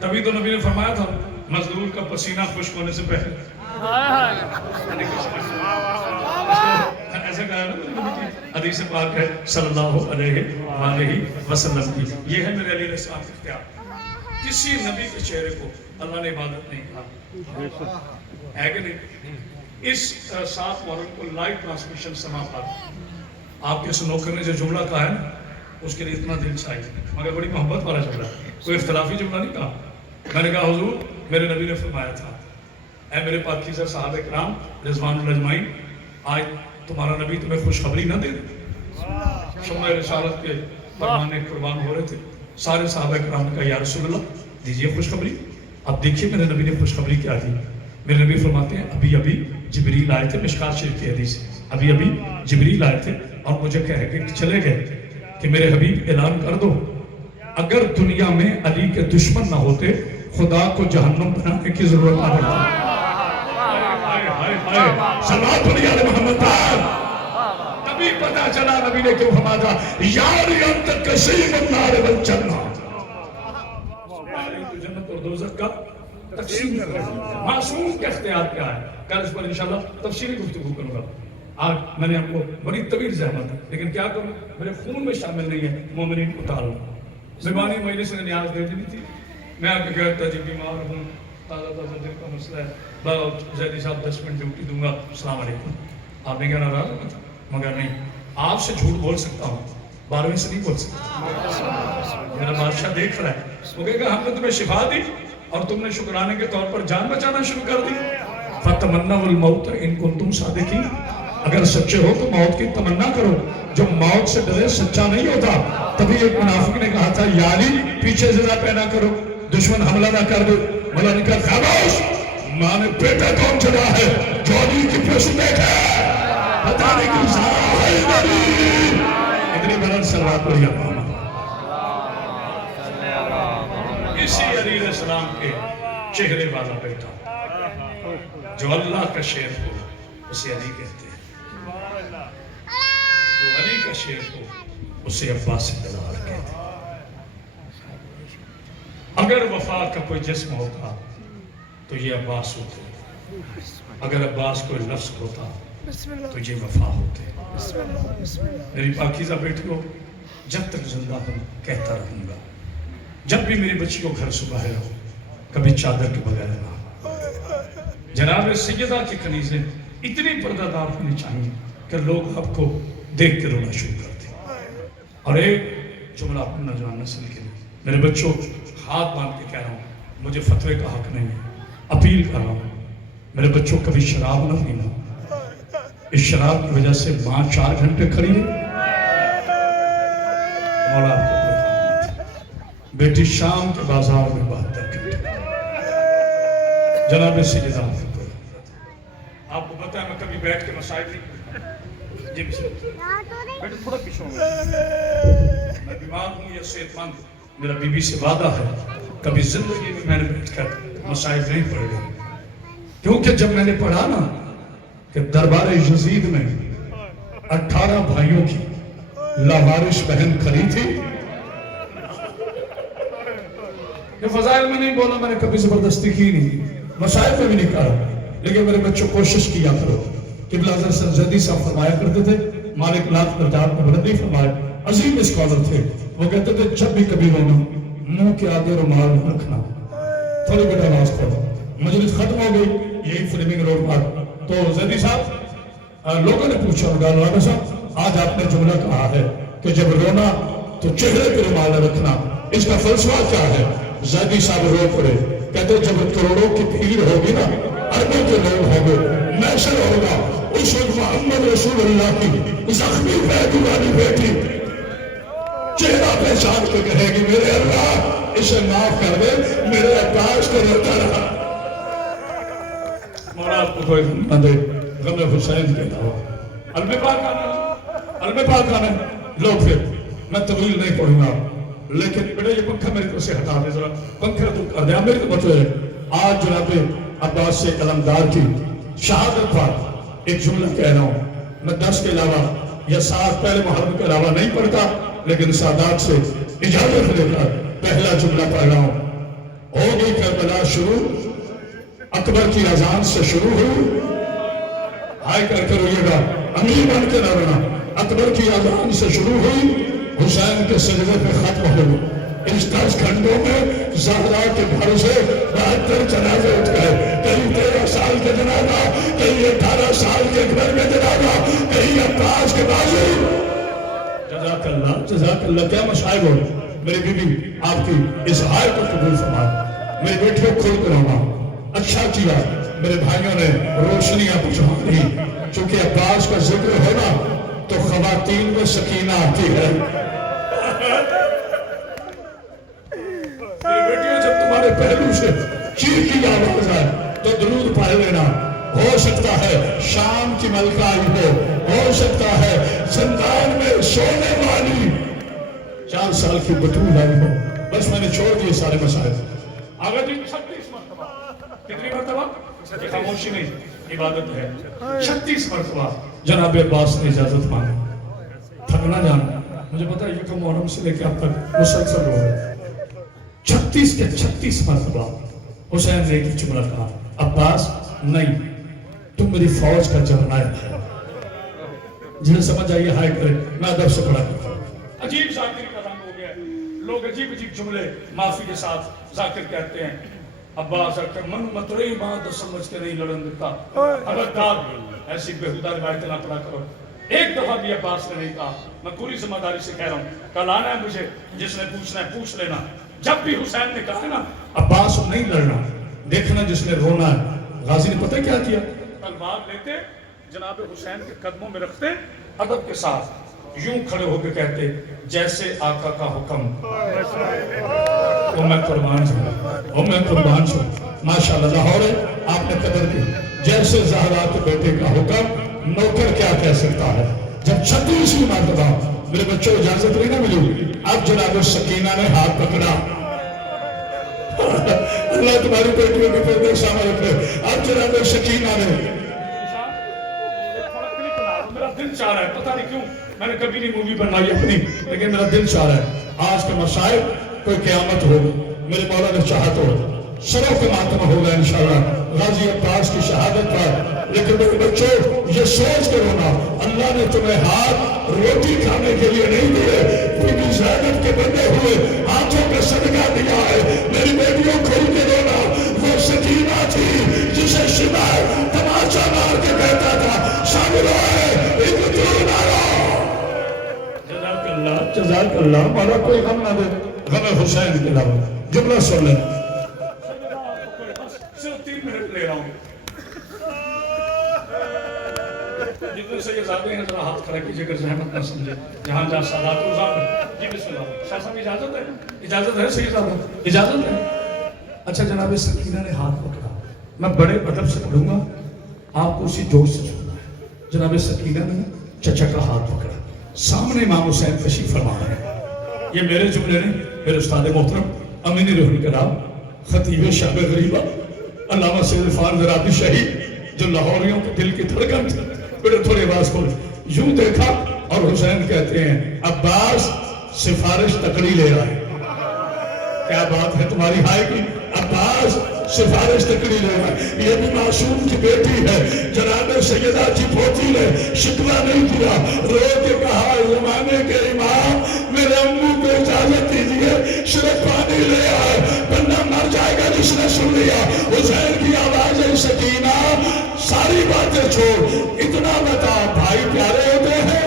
تبھی تو نبی نے فرمایا تھا مزدور کا پسینہ خشک ہونے سے پہلے. ایسا کہا نا حدیث پاک ہے صلی اللہ علیہ وآلہ وسلم کی. یہ ہے میرے علیہ السلام کا اختیار. کسی نبی کے چہرے کو اللہ نے عبادت نہیں کہا ہے کہ نہیں. اس 7 محرم کو لائیو ٹرانسمیشن سما پر آپ کے سنوکر نے جو جملہ کہا ہے نا اس کے لیے اتنا دل چاہیے، مگر بڑی محبت والا جملہ، کوئی اختلافی جملہ نہیں کہا. میں نے کہا حضور میرے نبی نے فرمایا تھا اے میرے پاکیزہ صحابہ کرام رضوان اللہ اجمعین، آج تمہارا نبی تمہیں خوشخبری نہ دے دے. شمع رسالت کے فرمانے قربان ہو رہے تھے. سارے صحابہ کرام نے کہا یا رسول اللہ دیجئے خوشخبری. اب دیکھیے میرے نبی نے خوشخبری کیا دی. میرے نبی فرماتے ہیں ابھی جبریل آئے تھے، مشکات شریف کی حدیث، ابھی جبریل آئے تھے اور مجھے کہہ کے چلے گئے کہ میرے حبیب اعلان کر دو اگر دنیا میں علی کے دشمن نہ ہوتے خدا کو جہنم بنانے کی ضرورت نہ پڑتی. صلوات پڑھیے علی محمد. تبھی پتہ چلا نبی نے کیوں فرمایا یار انت قسیم النار والجنہ. جنت اور دوزخ کا تقسیم معصوم کا اختیار کیا ہے. کل اس پر انشاءاللہ تفصیلی گفتگو کروں گا. آج میں نے آپ کو بڑی طویل زحمت ہے لیکن کیا کروں میرے خون میں شامل نہیں ہے مومنین کو اتاروں. زبانی مجلس نے نیاز دے دی تھی. میں آپ کو کہتا جی بیمار ہوں، تازہ دل کا مسئلہ ہے، زیدی صاحب 10 منٹ ڈیوٹی دوں گا، السلام علیکم. آپ نے کیا ناراض ہوگا تھا؟ مگر نہیں، آپ سے جھوٹ بول سکتا ہوں، 12ویں سے نہیں بول سکتا. میرا بادشاہ دیکھ رہا ہے. وہ کہے گا ہم نے تمہیں شفا دی اور تم نے شکرانے کے طور پر جان بچانا شروع کر دی. فَتَمَنَّوُا الْمَوْتَ إِن كُنتُمْ صَادِقِينَ. اگر سچے ہو تو موت کی تمنا کرو. جو موت سے ڈرے سچا نہیں ہوتا. تبھی ایک منافق نے کہا تھا یا علی پیچھے ذرا پہنا کرو دشمن حملہ نہ کر دو. مولا نے کہا خاموش، ماں نے بیٹا کون چلا ہے جو علی کی پیش بیٹھا ہے بتانے کی سارا ہے نبی. اتنی بلند صلوات پڑھیے. اسی علی علیہ السلام کے چہرے والا بیٹا جو اللہ کا شیر ہو اسے علی کہتے ہیں، جو علی کا شیر ہو اسے عباس بن عبداللہ کہتے ہیں. اگر وفا کا کوئی جسم ہوتا تو یہ عباس ہوتے، اگر عباس کوئی لفظ ہوتا بسم اللہ تو یہ وفا ہوتے۔ بسم اللہ بسم اللہ میری پاکیزہ بیٹیوں، جب تک زندہ ہوں کہتا رہوں گا، جب بھی میری بچی کو گھر سے باہر ہو کبھی چادر کے بغیر نہ۔ جناب سیدہ کی کنیزیں اتنی پردہ دار ہونی چاہیے کہ لوگ آپ کو دیکھ کے رونا شروع کر دیں۔ اور ایک جملہ اپنے نوجوان نسل کے لیے، میرے بچوں ہاتھ باندھ کے کہہ رہا ہوں، مجھے فتوے کا حق نہیں ہے، اپیل کر رہا ہوں، میرے بچوں کبھی شراب نہ پینا۔ اس شراب کی وجہ سے ماں 4 گھنٹے کھڑی ہے، مولا آپ کو برکات دے۔ بیٹی شام کے بازار میں 72 گھنٹے۔ جناب سیدہ آپ کو پتا ہے میں کبھی بیٹھ کے مسائل نہیں، جی بیٹے تھوڑا پیچھے ہوں گے، میں بیمار ہوں یا صحت مند، میرا بی بی سے وعدہ ہے کبھی زندگی میں میں نے بیٹھ کر مسائل نہیں پڑھے گا، کیونکہ جب میں نے پڑھا نا کہ دربار یزید میں 18 بھائیوں کی لاوارث بہن کھڑی تھی، یہ فضائل میں نہیں بولا، میں نے کبھی زبردستی کی نہیں، مسائل میں بھی نہیں کہا، لیکن میرے بچوں کوشش کیا کرو۔ قبلہ حضرت زیدی صاحب فرمایا کرتے تھے، مالک لاکھ درجات میں بلندی فرمائے، عظیم اسکالر تھے، وہ کہتے تھے جب بھی کبھی رونا منہ کے آگے رومال نہ رکھنا۔ تھوڑی بیٹا آواز کھولو، مجلس ختم ہو گئی یہی فلیمنگ روڈ پر، تو زیدی صاحب لوگوں نے پوچھا رانا صاحب آج آپ نے جملہ کہا ہے کہ جب رونا تو چہرے پہ رومال نہ رکھنا، اس کا فلسفہ کیا ہے؟ زیدی صاحب رو پڑے، کہتے جب کروڑوں کی بھیڑ ہوگی نا، اربوں کے لوگ ہوں گے، محشر ہوگا، اس وقت محمد رسول اللہ کی زخمی بیٹی والی بیٹی چہرہ پہچان کے کہے گی میرے اللہ اسے معاف کر دے، میرے عباس کو روتا رہا۔ مولا آپ کو کوئی غم دے، غم حسین کے علاوہ علم پاک آنا لوگ پھر میں طویل نہیں پڑھوں گا، لیکن بیٹا یہ پنکھا میری طرف سے ہٹا دے، ذرا پنکھا تو کر دے میری تو بچو ہے۔ آج جناب عباس سے علمدار کی شہادت پر ایک جملہ کہہ رہا ہوں، میں 10 کے علاوہ یا 7 پہلے محرم کے علاوہ نہیں پڑھتا، لیکن سادات سے اجازت لے کر پہلا جملہ پڑھ رہا ہوں۔ ہو گئی کربلا شروع، اکبر کی اذان سے شروع ہوئی، ہائے کر کے روئیے گا امیر بن کے نہ رونا، اکبر کی اذان سے شروع ہوئی، حسین کے سجدے پہ ختم ہو گئی۔ اس 10 گھنٹوں میں زہرا کے گھر سے 72 جنازے اٹھ گئے، کہیں 13 سال کے جنازہ، کہیں 18 سال کے گھر میں جنازہ، کہیں عباس کے بازو۔ جزاک اللہ کیا مشاعر ہو میری بی بی، آپ کی اس ہائے کو قبول فرمائے۔ میری بیٹیوں کھول کر ہونا اچھا کیا، میرے بھائیوں نے روشنیاں بجھا دی، چونکہ عباس کا ذکر ہونا تو خواتین میں سکینہ آتی ہے۔ میری بیٹیوں جب تمہارے پہلو سے چیخ کی آواز آئے تو درود پڑھ لینا، ہو سکتا ہے شام کی ملکہ آئی ہو سکتا ہے زندان میں سونے والی 4 سال کی بطول آئی ہو۔ بس میں نے چھوڑ دیے سارے مسائل۔ آگا جی 36 مرتبہ، کتنی مرتبہ؟ یہ خاموشی نہیں عبادت ہے، 36 مرتبہ جناب عباس نے اجازت مانگی۔ تھکنا جانا مجھے پتا ہے یہ کہ محرم سے لے کے اب تک مسلسل ہو رہے 36 کے 36 مرتبہ حسین نے ایک جملہ کہا، عباس نہیں، تم میری فوج کا جرنیل ہے۔ جنہیں سمجھ آئیے ہائے کرے، میں ادب سے پڑھا کرتا ہوں۔ عجیب ذاکر کا رنگ ہو گیا، لوگ عجیب عجیب جملے معافی کے ساتھ ذاکر کہتے ہیں۔ عباس اکر من مترئی بات سمجھ کے نہیں لڑن دیتا، خبردار ایسی بےہودہ روایتیں نہ پڑھا کرو۔ ایک دفعہ بھی عباس نے نہیں کہا، میں پوری ذمہ داری سے کہہ رہا ہوں، کل آنا ہے مجھے، جس نے پوچھنا ہے پوچھ لینا۔ جب بھی حسین نے کہا ہے نا عباس نہیں لڑنا، دیکھنا جس نے رونا ہے۔ غازی نے پتہ کیا کیا؟ تلوار لیتے جناب حسین کے قدموں میں رکھتے، ادب کے ساتھ یوں کھڑے ہو کے کہتے جیسے آقا کا حکم، میں قربان چھوں۔ ماشاءاللہ لاہور ہے، آپ نے قدر کی، جیسے زہرا کے بیٹے کا حکم نوکر کیا کہہ سکتا ہے۔ جب 36 مرتبہ میرے بچوں اجازت نہیں نہ ملی، اب جناب سکینہ نے ہاتھ پکڑا، اللہ تمہاری بیٹیوں کے پردے سامنے رکھے، اب جناب سکینہ نے میرا دل چاہ رہا ہے، پتہ نہیں کیوں میں نے کبھی نہیں مووی بنائی اپنی، لیکن میرا دل چاہ رہا ہے آج کے مسائل کوئی قیامت ہو، میرے مولا نے چاہا تو سروں کے ماتم ہوگا انشاءاللہ غازی عباس کی شہادت پر. لیکن میرے بچوں یہ سوچ کے رونا اللہ نے تمہیں ہاتھ روٹی کھانے کے لیے نہیں دیے, بی بی زینب کے بندے ہوئے ہاتھوں پہ صدقہ دیا ہے. میری بیٹیوں کھول کے رونا وہ سکینہ تھی جسے شمار تماشا مار کے کہتا تھا شاملو ہے ایک دور مارو. جزاک اللہ جزاک اللہ. مولا کوئی غم نہ دے غم حسین کے علاوہ. جملہ سن لیں صرف 3 منٹ لے رہا ہوں. جتنے سے یہ زیادہ ہیں ذرا ہاتھ کھڑا کیجئے اگر زحمت نہ سمجھے. جہاں جہاں سادات و زاد. جی بسم اللہ. شاہ صاحب اجازت ہے؟ اجازت ہے صحیح صاحب اجازت ہے. اچھا جناب سکینہ نے ہاتھ پکڑا. میں بڑے ادب سے پڑھوں گا, آپ کو اسی جوش سے سننا ہے. جناب سکینہ نے چچا کا ہاتھ پکڑا. سامنے امام حسین تشریف فرما رہے ہیں. یہ میرے جملے نہیں, میرے استاد محترم امین روح الکلام خطیب شعب غریبہ علامہ سید عرفان زرابی شہید جو لاہوریوں کے دل کی دھڑکن تھی. بڑے تھوڑی آواز کھول یوں دیکھا اور حسین کہتے ہیں عباس سفارش تکڑی لے آئے. کیا بات ہے تمہاری ہائے کی. عباس سفارش تکڑی لے آئے. یہ بھی معصوم کی بیٹی ہے. جناب سیدہ کی پوتی نے شکوہ نہیں کیا, رو کے کہا زمانے کے امام میرے امو کو اجازت دیجیے صرف پانی لے آئے بندہ مر جائے گا جس نے سن لیا. حسین کی آواز سکینہ ساری باتیں چھوڑ اتنا بتا بھائی پیارے ہوتے ہیں.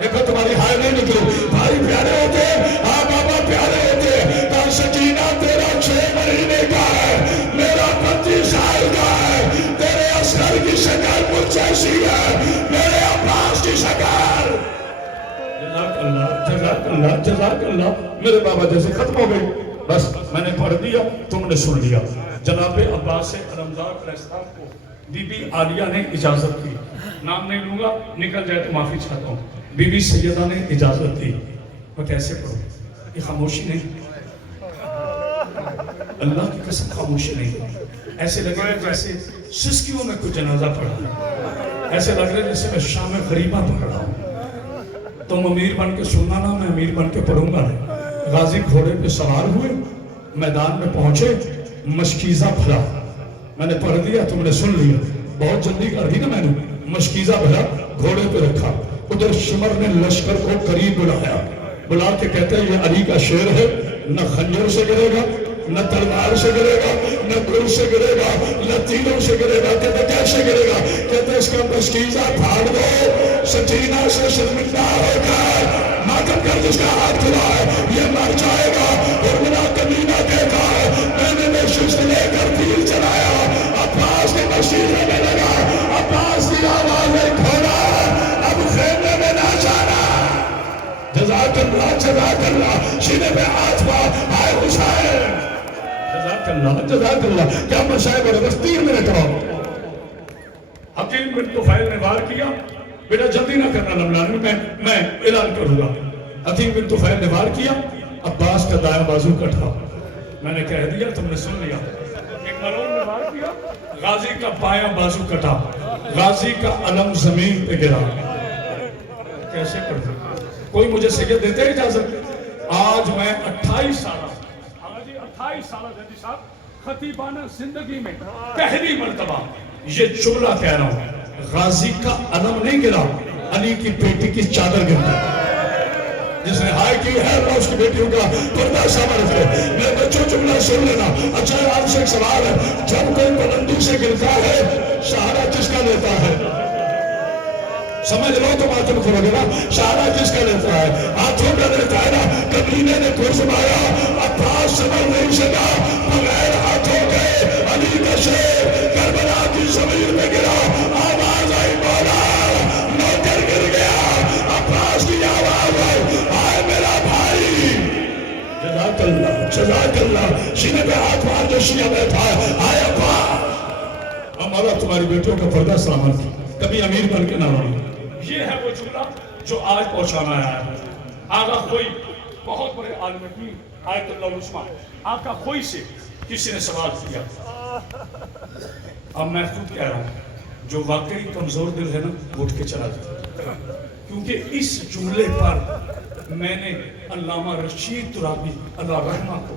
دیکھو تمہاری ہائے نہیں نکلو. بھائی پیارے ہوتے ہیں, ہاں بابا پیارے ہوتے ہیں. کہا سکینہ تیرا 6 مہینے کا ہے, میرا 25 سال کا ہے. تیرے اصغر کی شکل مجھ جیسی ہے, میرے عباس کی شکل. جزاک اللہ جزاک اللہ جزاک اللہ. میرے بابا جیسے ختم ہو گئی. بس میں نے پڑھ دیا تم نے سن لیا. جناب عباس علمدار علیہ السلام کو بی بی عالیہ نے اجازت دی. نام نہیں لوں گا, نکل جائے تو معافی چاہتا ہوں. بی بی سیدہ نے اجازت دی. میں کیسے پڑھوں, یہ خاموشی نہیں, اللہ کی قسم خاموشی نہیں. ایسے لگ رہا ہے جیسے سسکیوں میں کوئی جنازہ پڑھا, ایسے لگ رہا ہے جیسے میں شام غریبہ پڑھ رہا ہوں. تم امیر بن کے سننا نا, میں امیر بن کے پڑھوں گا. غازی گھوڑے پہ سوار ہوئے, میدان میں پہنچے, مشکیزہ بھرا. میں نے پڑھ دیا تم نے سن لیا. بہت جلدی کر دی نا میں نے. مشکیزہ بھرا گھوڑے پہ رکھا. ادھر شمر نے لشکر کو قریب بلایا. بلا کے کہتے ہیں یہ علی کا شیر ہے, نہ خنجر سے گرے گا, نہ تلوار سے گرے گا, نہ گر سے گرے گا, نہ تیروں سے گرے گا. کہتے کیسے گرے گا؟ کہتے اس کا مشکیزہ پھاڑ دو, سکینہ سے شرمندہ ہو کر ماتم کر جس کا ہاتھ کھلا ہے یہ مر جائے گا. اور بنا کمینہ دیکھا ہے میں نے نشست لے کر تیر چلایا. عباس کے مشیرے میں لگا. عباس کی آواز کھولا, اب خیمے میں نہ جانا. جزاک اللہ جزاک اللہ. سینے پہ ہاتھ پا ہائے حسین. جزاک اللہ جزاک اللہ. کیا مشاہد بڑے بس 3 منٹ ہو. حکیم بن طفیل نے وار کیا. بیٹا جلدی نہ کرنا لملان میں اعلان کروں گا. حکیم بن طفیل نے وار کیا. عباس کا دائیں بازو کٹا. میں نے کہہ دیا تم نے سن لیا. ایک ملون نے وار کیا, غازی کا بایاں بازو کٹا. غازی کا علم زمین پہ گرا. کیسے پڑھتے کوئی مجھے سید دیتے ہیں اجازت؟ آج میں 28 سالہ 28 سالہ جدی صاحب خطیبانہ زندگی میں پہلی مرتبہ یہ جملہ کہہ رہا ہوں. غازی کا علم نہیں گرا, علی کی بیٹی کی چادر گرا. جس نے ہائے کی ہے اللہ اس کی بیٹیوں کا پردہ سامر ہے. میرے بچوں جملہ سن لینا. اچھا آپ سے ایک سوال ہے, جب کوئی بلندی سے گرتا ہے سہارا کس کا لیتا ہے؟ سمجھ لو تو ماتم کرو گے نا. سہارا کس کا لیتا ہے؟ ہاتھوں کا لیتا ہے نا. کبینے نے کچھ مایا, عباس سمجھ نہیں سکا, بغیر ہاتھوں کے علی کا شیر کربلا کی زمین میں گرا. آواز آئی مولا, نوکر گر گیا. عباس کی آواز آئی آئے میرا بھائی. جزاک اللہ جزاک اللہ. سینے پہ ہاتھ مار جو شیعہ بیٹھا ہے آئے ابا ہمارا تمہاری بیٹیوں کا پردہ سلامت, کبھی امیر بن کے نہ رونا. یہ ہے وہ جملہ جو آج پہنچانا ہے. آقا خوئی بہت بڑے عالم دین آیت اللہ العظمیٰ, آقا خوئی سے کسی نے سوال کیا. اب میں خود کہہ رہا ہوں جو واقعی کمزور دل ہے نا وہ اٹھ کے چلا جاتا, کیونکہ اس جملے پر میں نے علامہ رشید ترابی اللہ رحمہ کو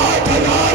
8,000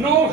9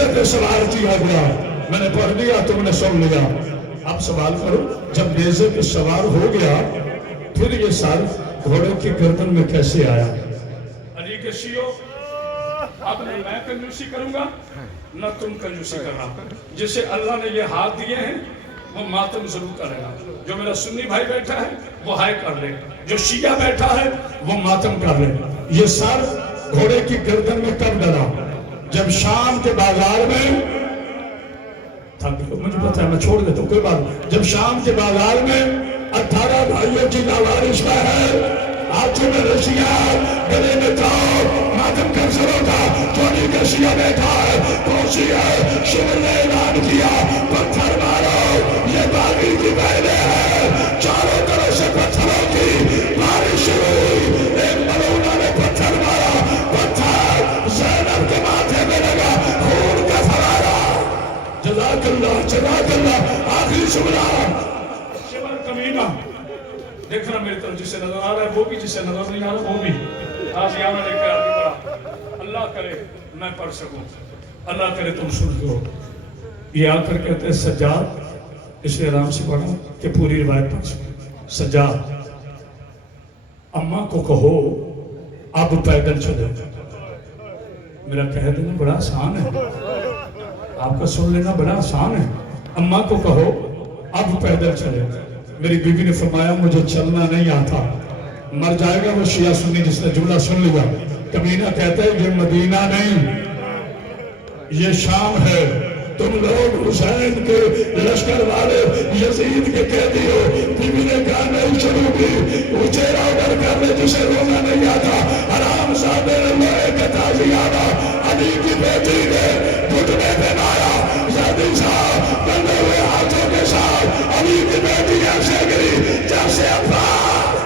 نیزے پہ سوار کیا گیا. میں نے پڑھ لیا تم نے سن لیا. اب سوال کرو جب نیزے پہ سوار ہو گیا پھر یہ سر گھوڑے کی گردن میں کیسے آیا؟ علی کے شیعوں اب نہ میں کنجوسی کروں گا نہ تم کنجوسی کرنا. جسے اللہ نے یہ ہاتھ دیے ہیں وہ ماتم ضرور کرے گا. جو میرا سنی بھائی بیٹھا ہے وہ ہائے کر لے, جو شیعہ بیٹھا ہے وہ ماتم کر لے. یہ سر گھوڑے کی گردن میں کب ڈلا؟ جب شام کے بازار میں, مجھے پتا ہے میں چھوڑ دیتا ہوں کوئی بات نہیں, جب شام کے بازار میں 18 بھائیوں کی لاوارث کا ہے, ہاتھوں میں رسیاں, گلے میں تاؤ, ماتم کا سروتا, چوڑی کا شیعہ بیٹھا ہے, پہنچی ہے, شمر نے اعلان کیا پتھر مارو, یہ باغی کی بہنیں ہیں. چاروں طرف سے پتھروں کی بارش شروع ہوئی. ایک ملونہ نے پتھر مارا, پتھر زینب کے ماتھے میں لگا, خون کا فوارہ. جزاک اللہ جزاک اللہ. آخری شمرہ شمر کمینہ دیکھنا میری طرف, جسے نظر آ رہا ہے وہ بھی, جسے نظر نہیں آ رہا وہ بھی. آج یہاں میں لے کر آگے بڑھا. اللہ کرے میں پڑھ سکوں, اللہ کرے تم سن لو. یہ آ کر کہتے ہیں سجاد, اس لیے آرام سے پڑھا کہ پوری روایت پڑھ سکوں. سجاد اماں کو کہو اب پیدل چلے. میرا کہہ دینا بڑا آسان ہے, آپ کا سن لینا بڑا آسان ہے. اماں کو کہو اب پیدل چلے. میری بیوی نے فرمایا مجھے چلنا نہیں آتا. مر جائے گا وہ شیعہ سنی جس نے جملہ سن لیا. کمینہ کہتا ہے یہ مدینہ نہیں یہ شام ہے. تم لوگ حسین کے لشکر والے یزید کے قیدی ہو. بیوی نے کہا نہیں شروع کی, وہ چہرہ ادھر کر لے جسے رونا نہیں آتا. حرام زادے نے لوہے کا تازیانہ علی کی بیٹی نے گھٹنے پہ مارا. زادی صاحب بندے ہوئے ہاتھوں کے ساتھ علی کی بیٹی ایسے گری جیسے عباس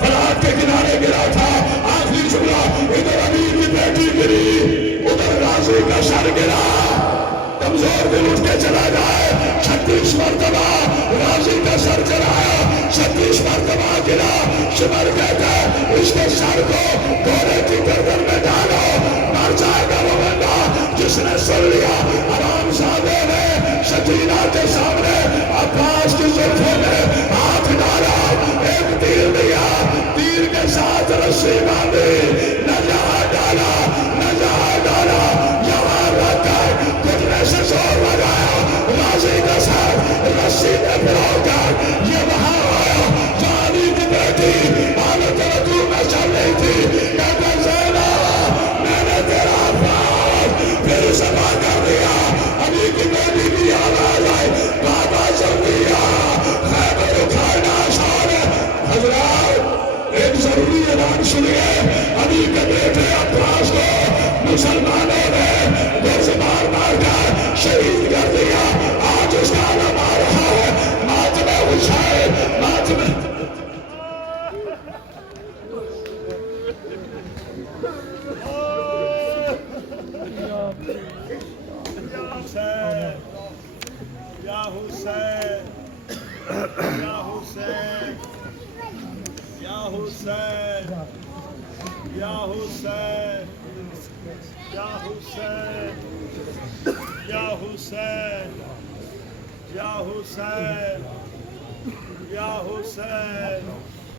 فرات کے کنارے گرا تھا. آخری جملہ, ادھر علی کی بیٹی گری ادھر غازی کا سر گرا. کمزور دل اٹھ کے چلا جائے. 36 مرتبہ غازی کا سر چڑھایا, 36 مرتبہ گرا. شمر کہتا ہے اس کے سر کو گھوڑے کی گردن میں ڈالو, مر جائے گا وہ بندہ جس نے سن لیا. حرام زادے نے سکینہ کے سامنے عباس کی زلفوں میں ہاتھ ڈالا, ایک تیر دیا, تیر کے ساتھ رسی باندھی, نہ یہاں ڈالا نہ یہاں ڈالا, یہاں رکھ کر گھٹنے سے زور لگایا. غازی کا سر رسی میں پھرو کر یہ وہاں آیا. علی کی بیٹی حالت رجوع میں چل رہی تھی. کہتا زینب میں نے تیرا عباس پھر سبا کر دیا. علی کی بیٹی بھی آواز آئی, بابا زندیا خیبر اکھاڑنا آسان ہے. حضرات ایک ضروری اعلان سنیے. علی کے بیٹے عباس کو مسلمانوں نے گرز مار مار کر شہید کر دیا. آج اس کا علم آ رہا ہے. ماتم حسین, ماتم یا حسین یا حسین یا حسین یا حسین یا حسین یا حسین یا حسین یا حسین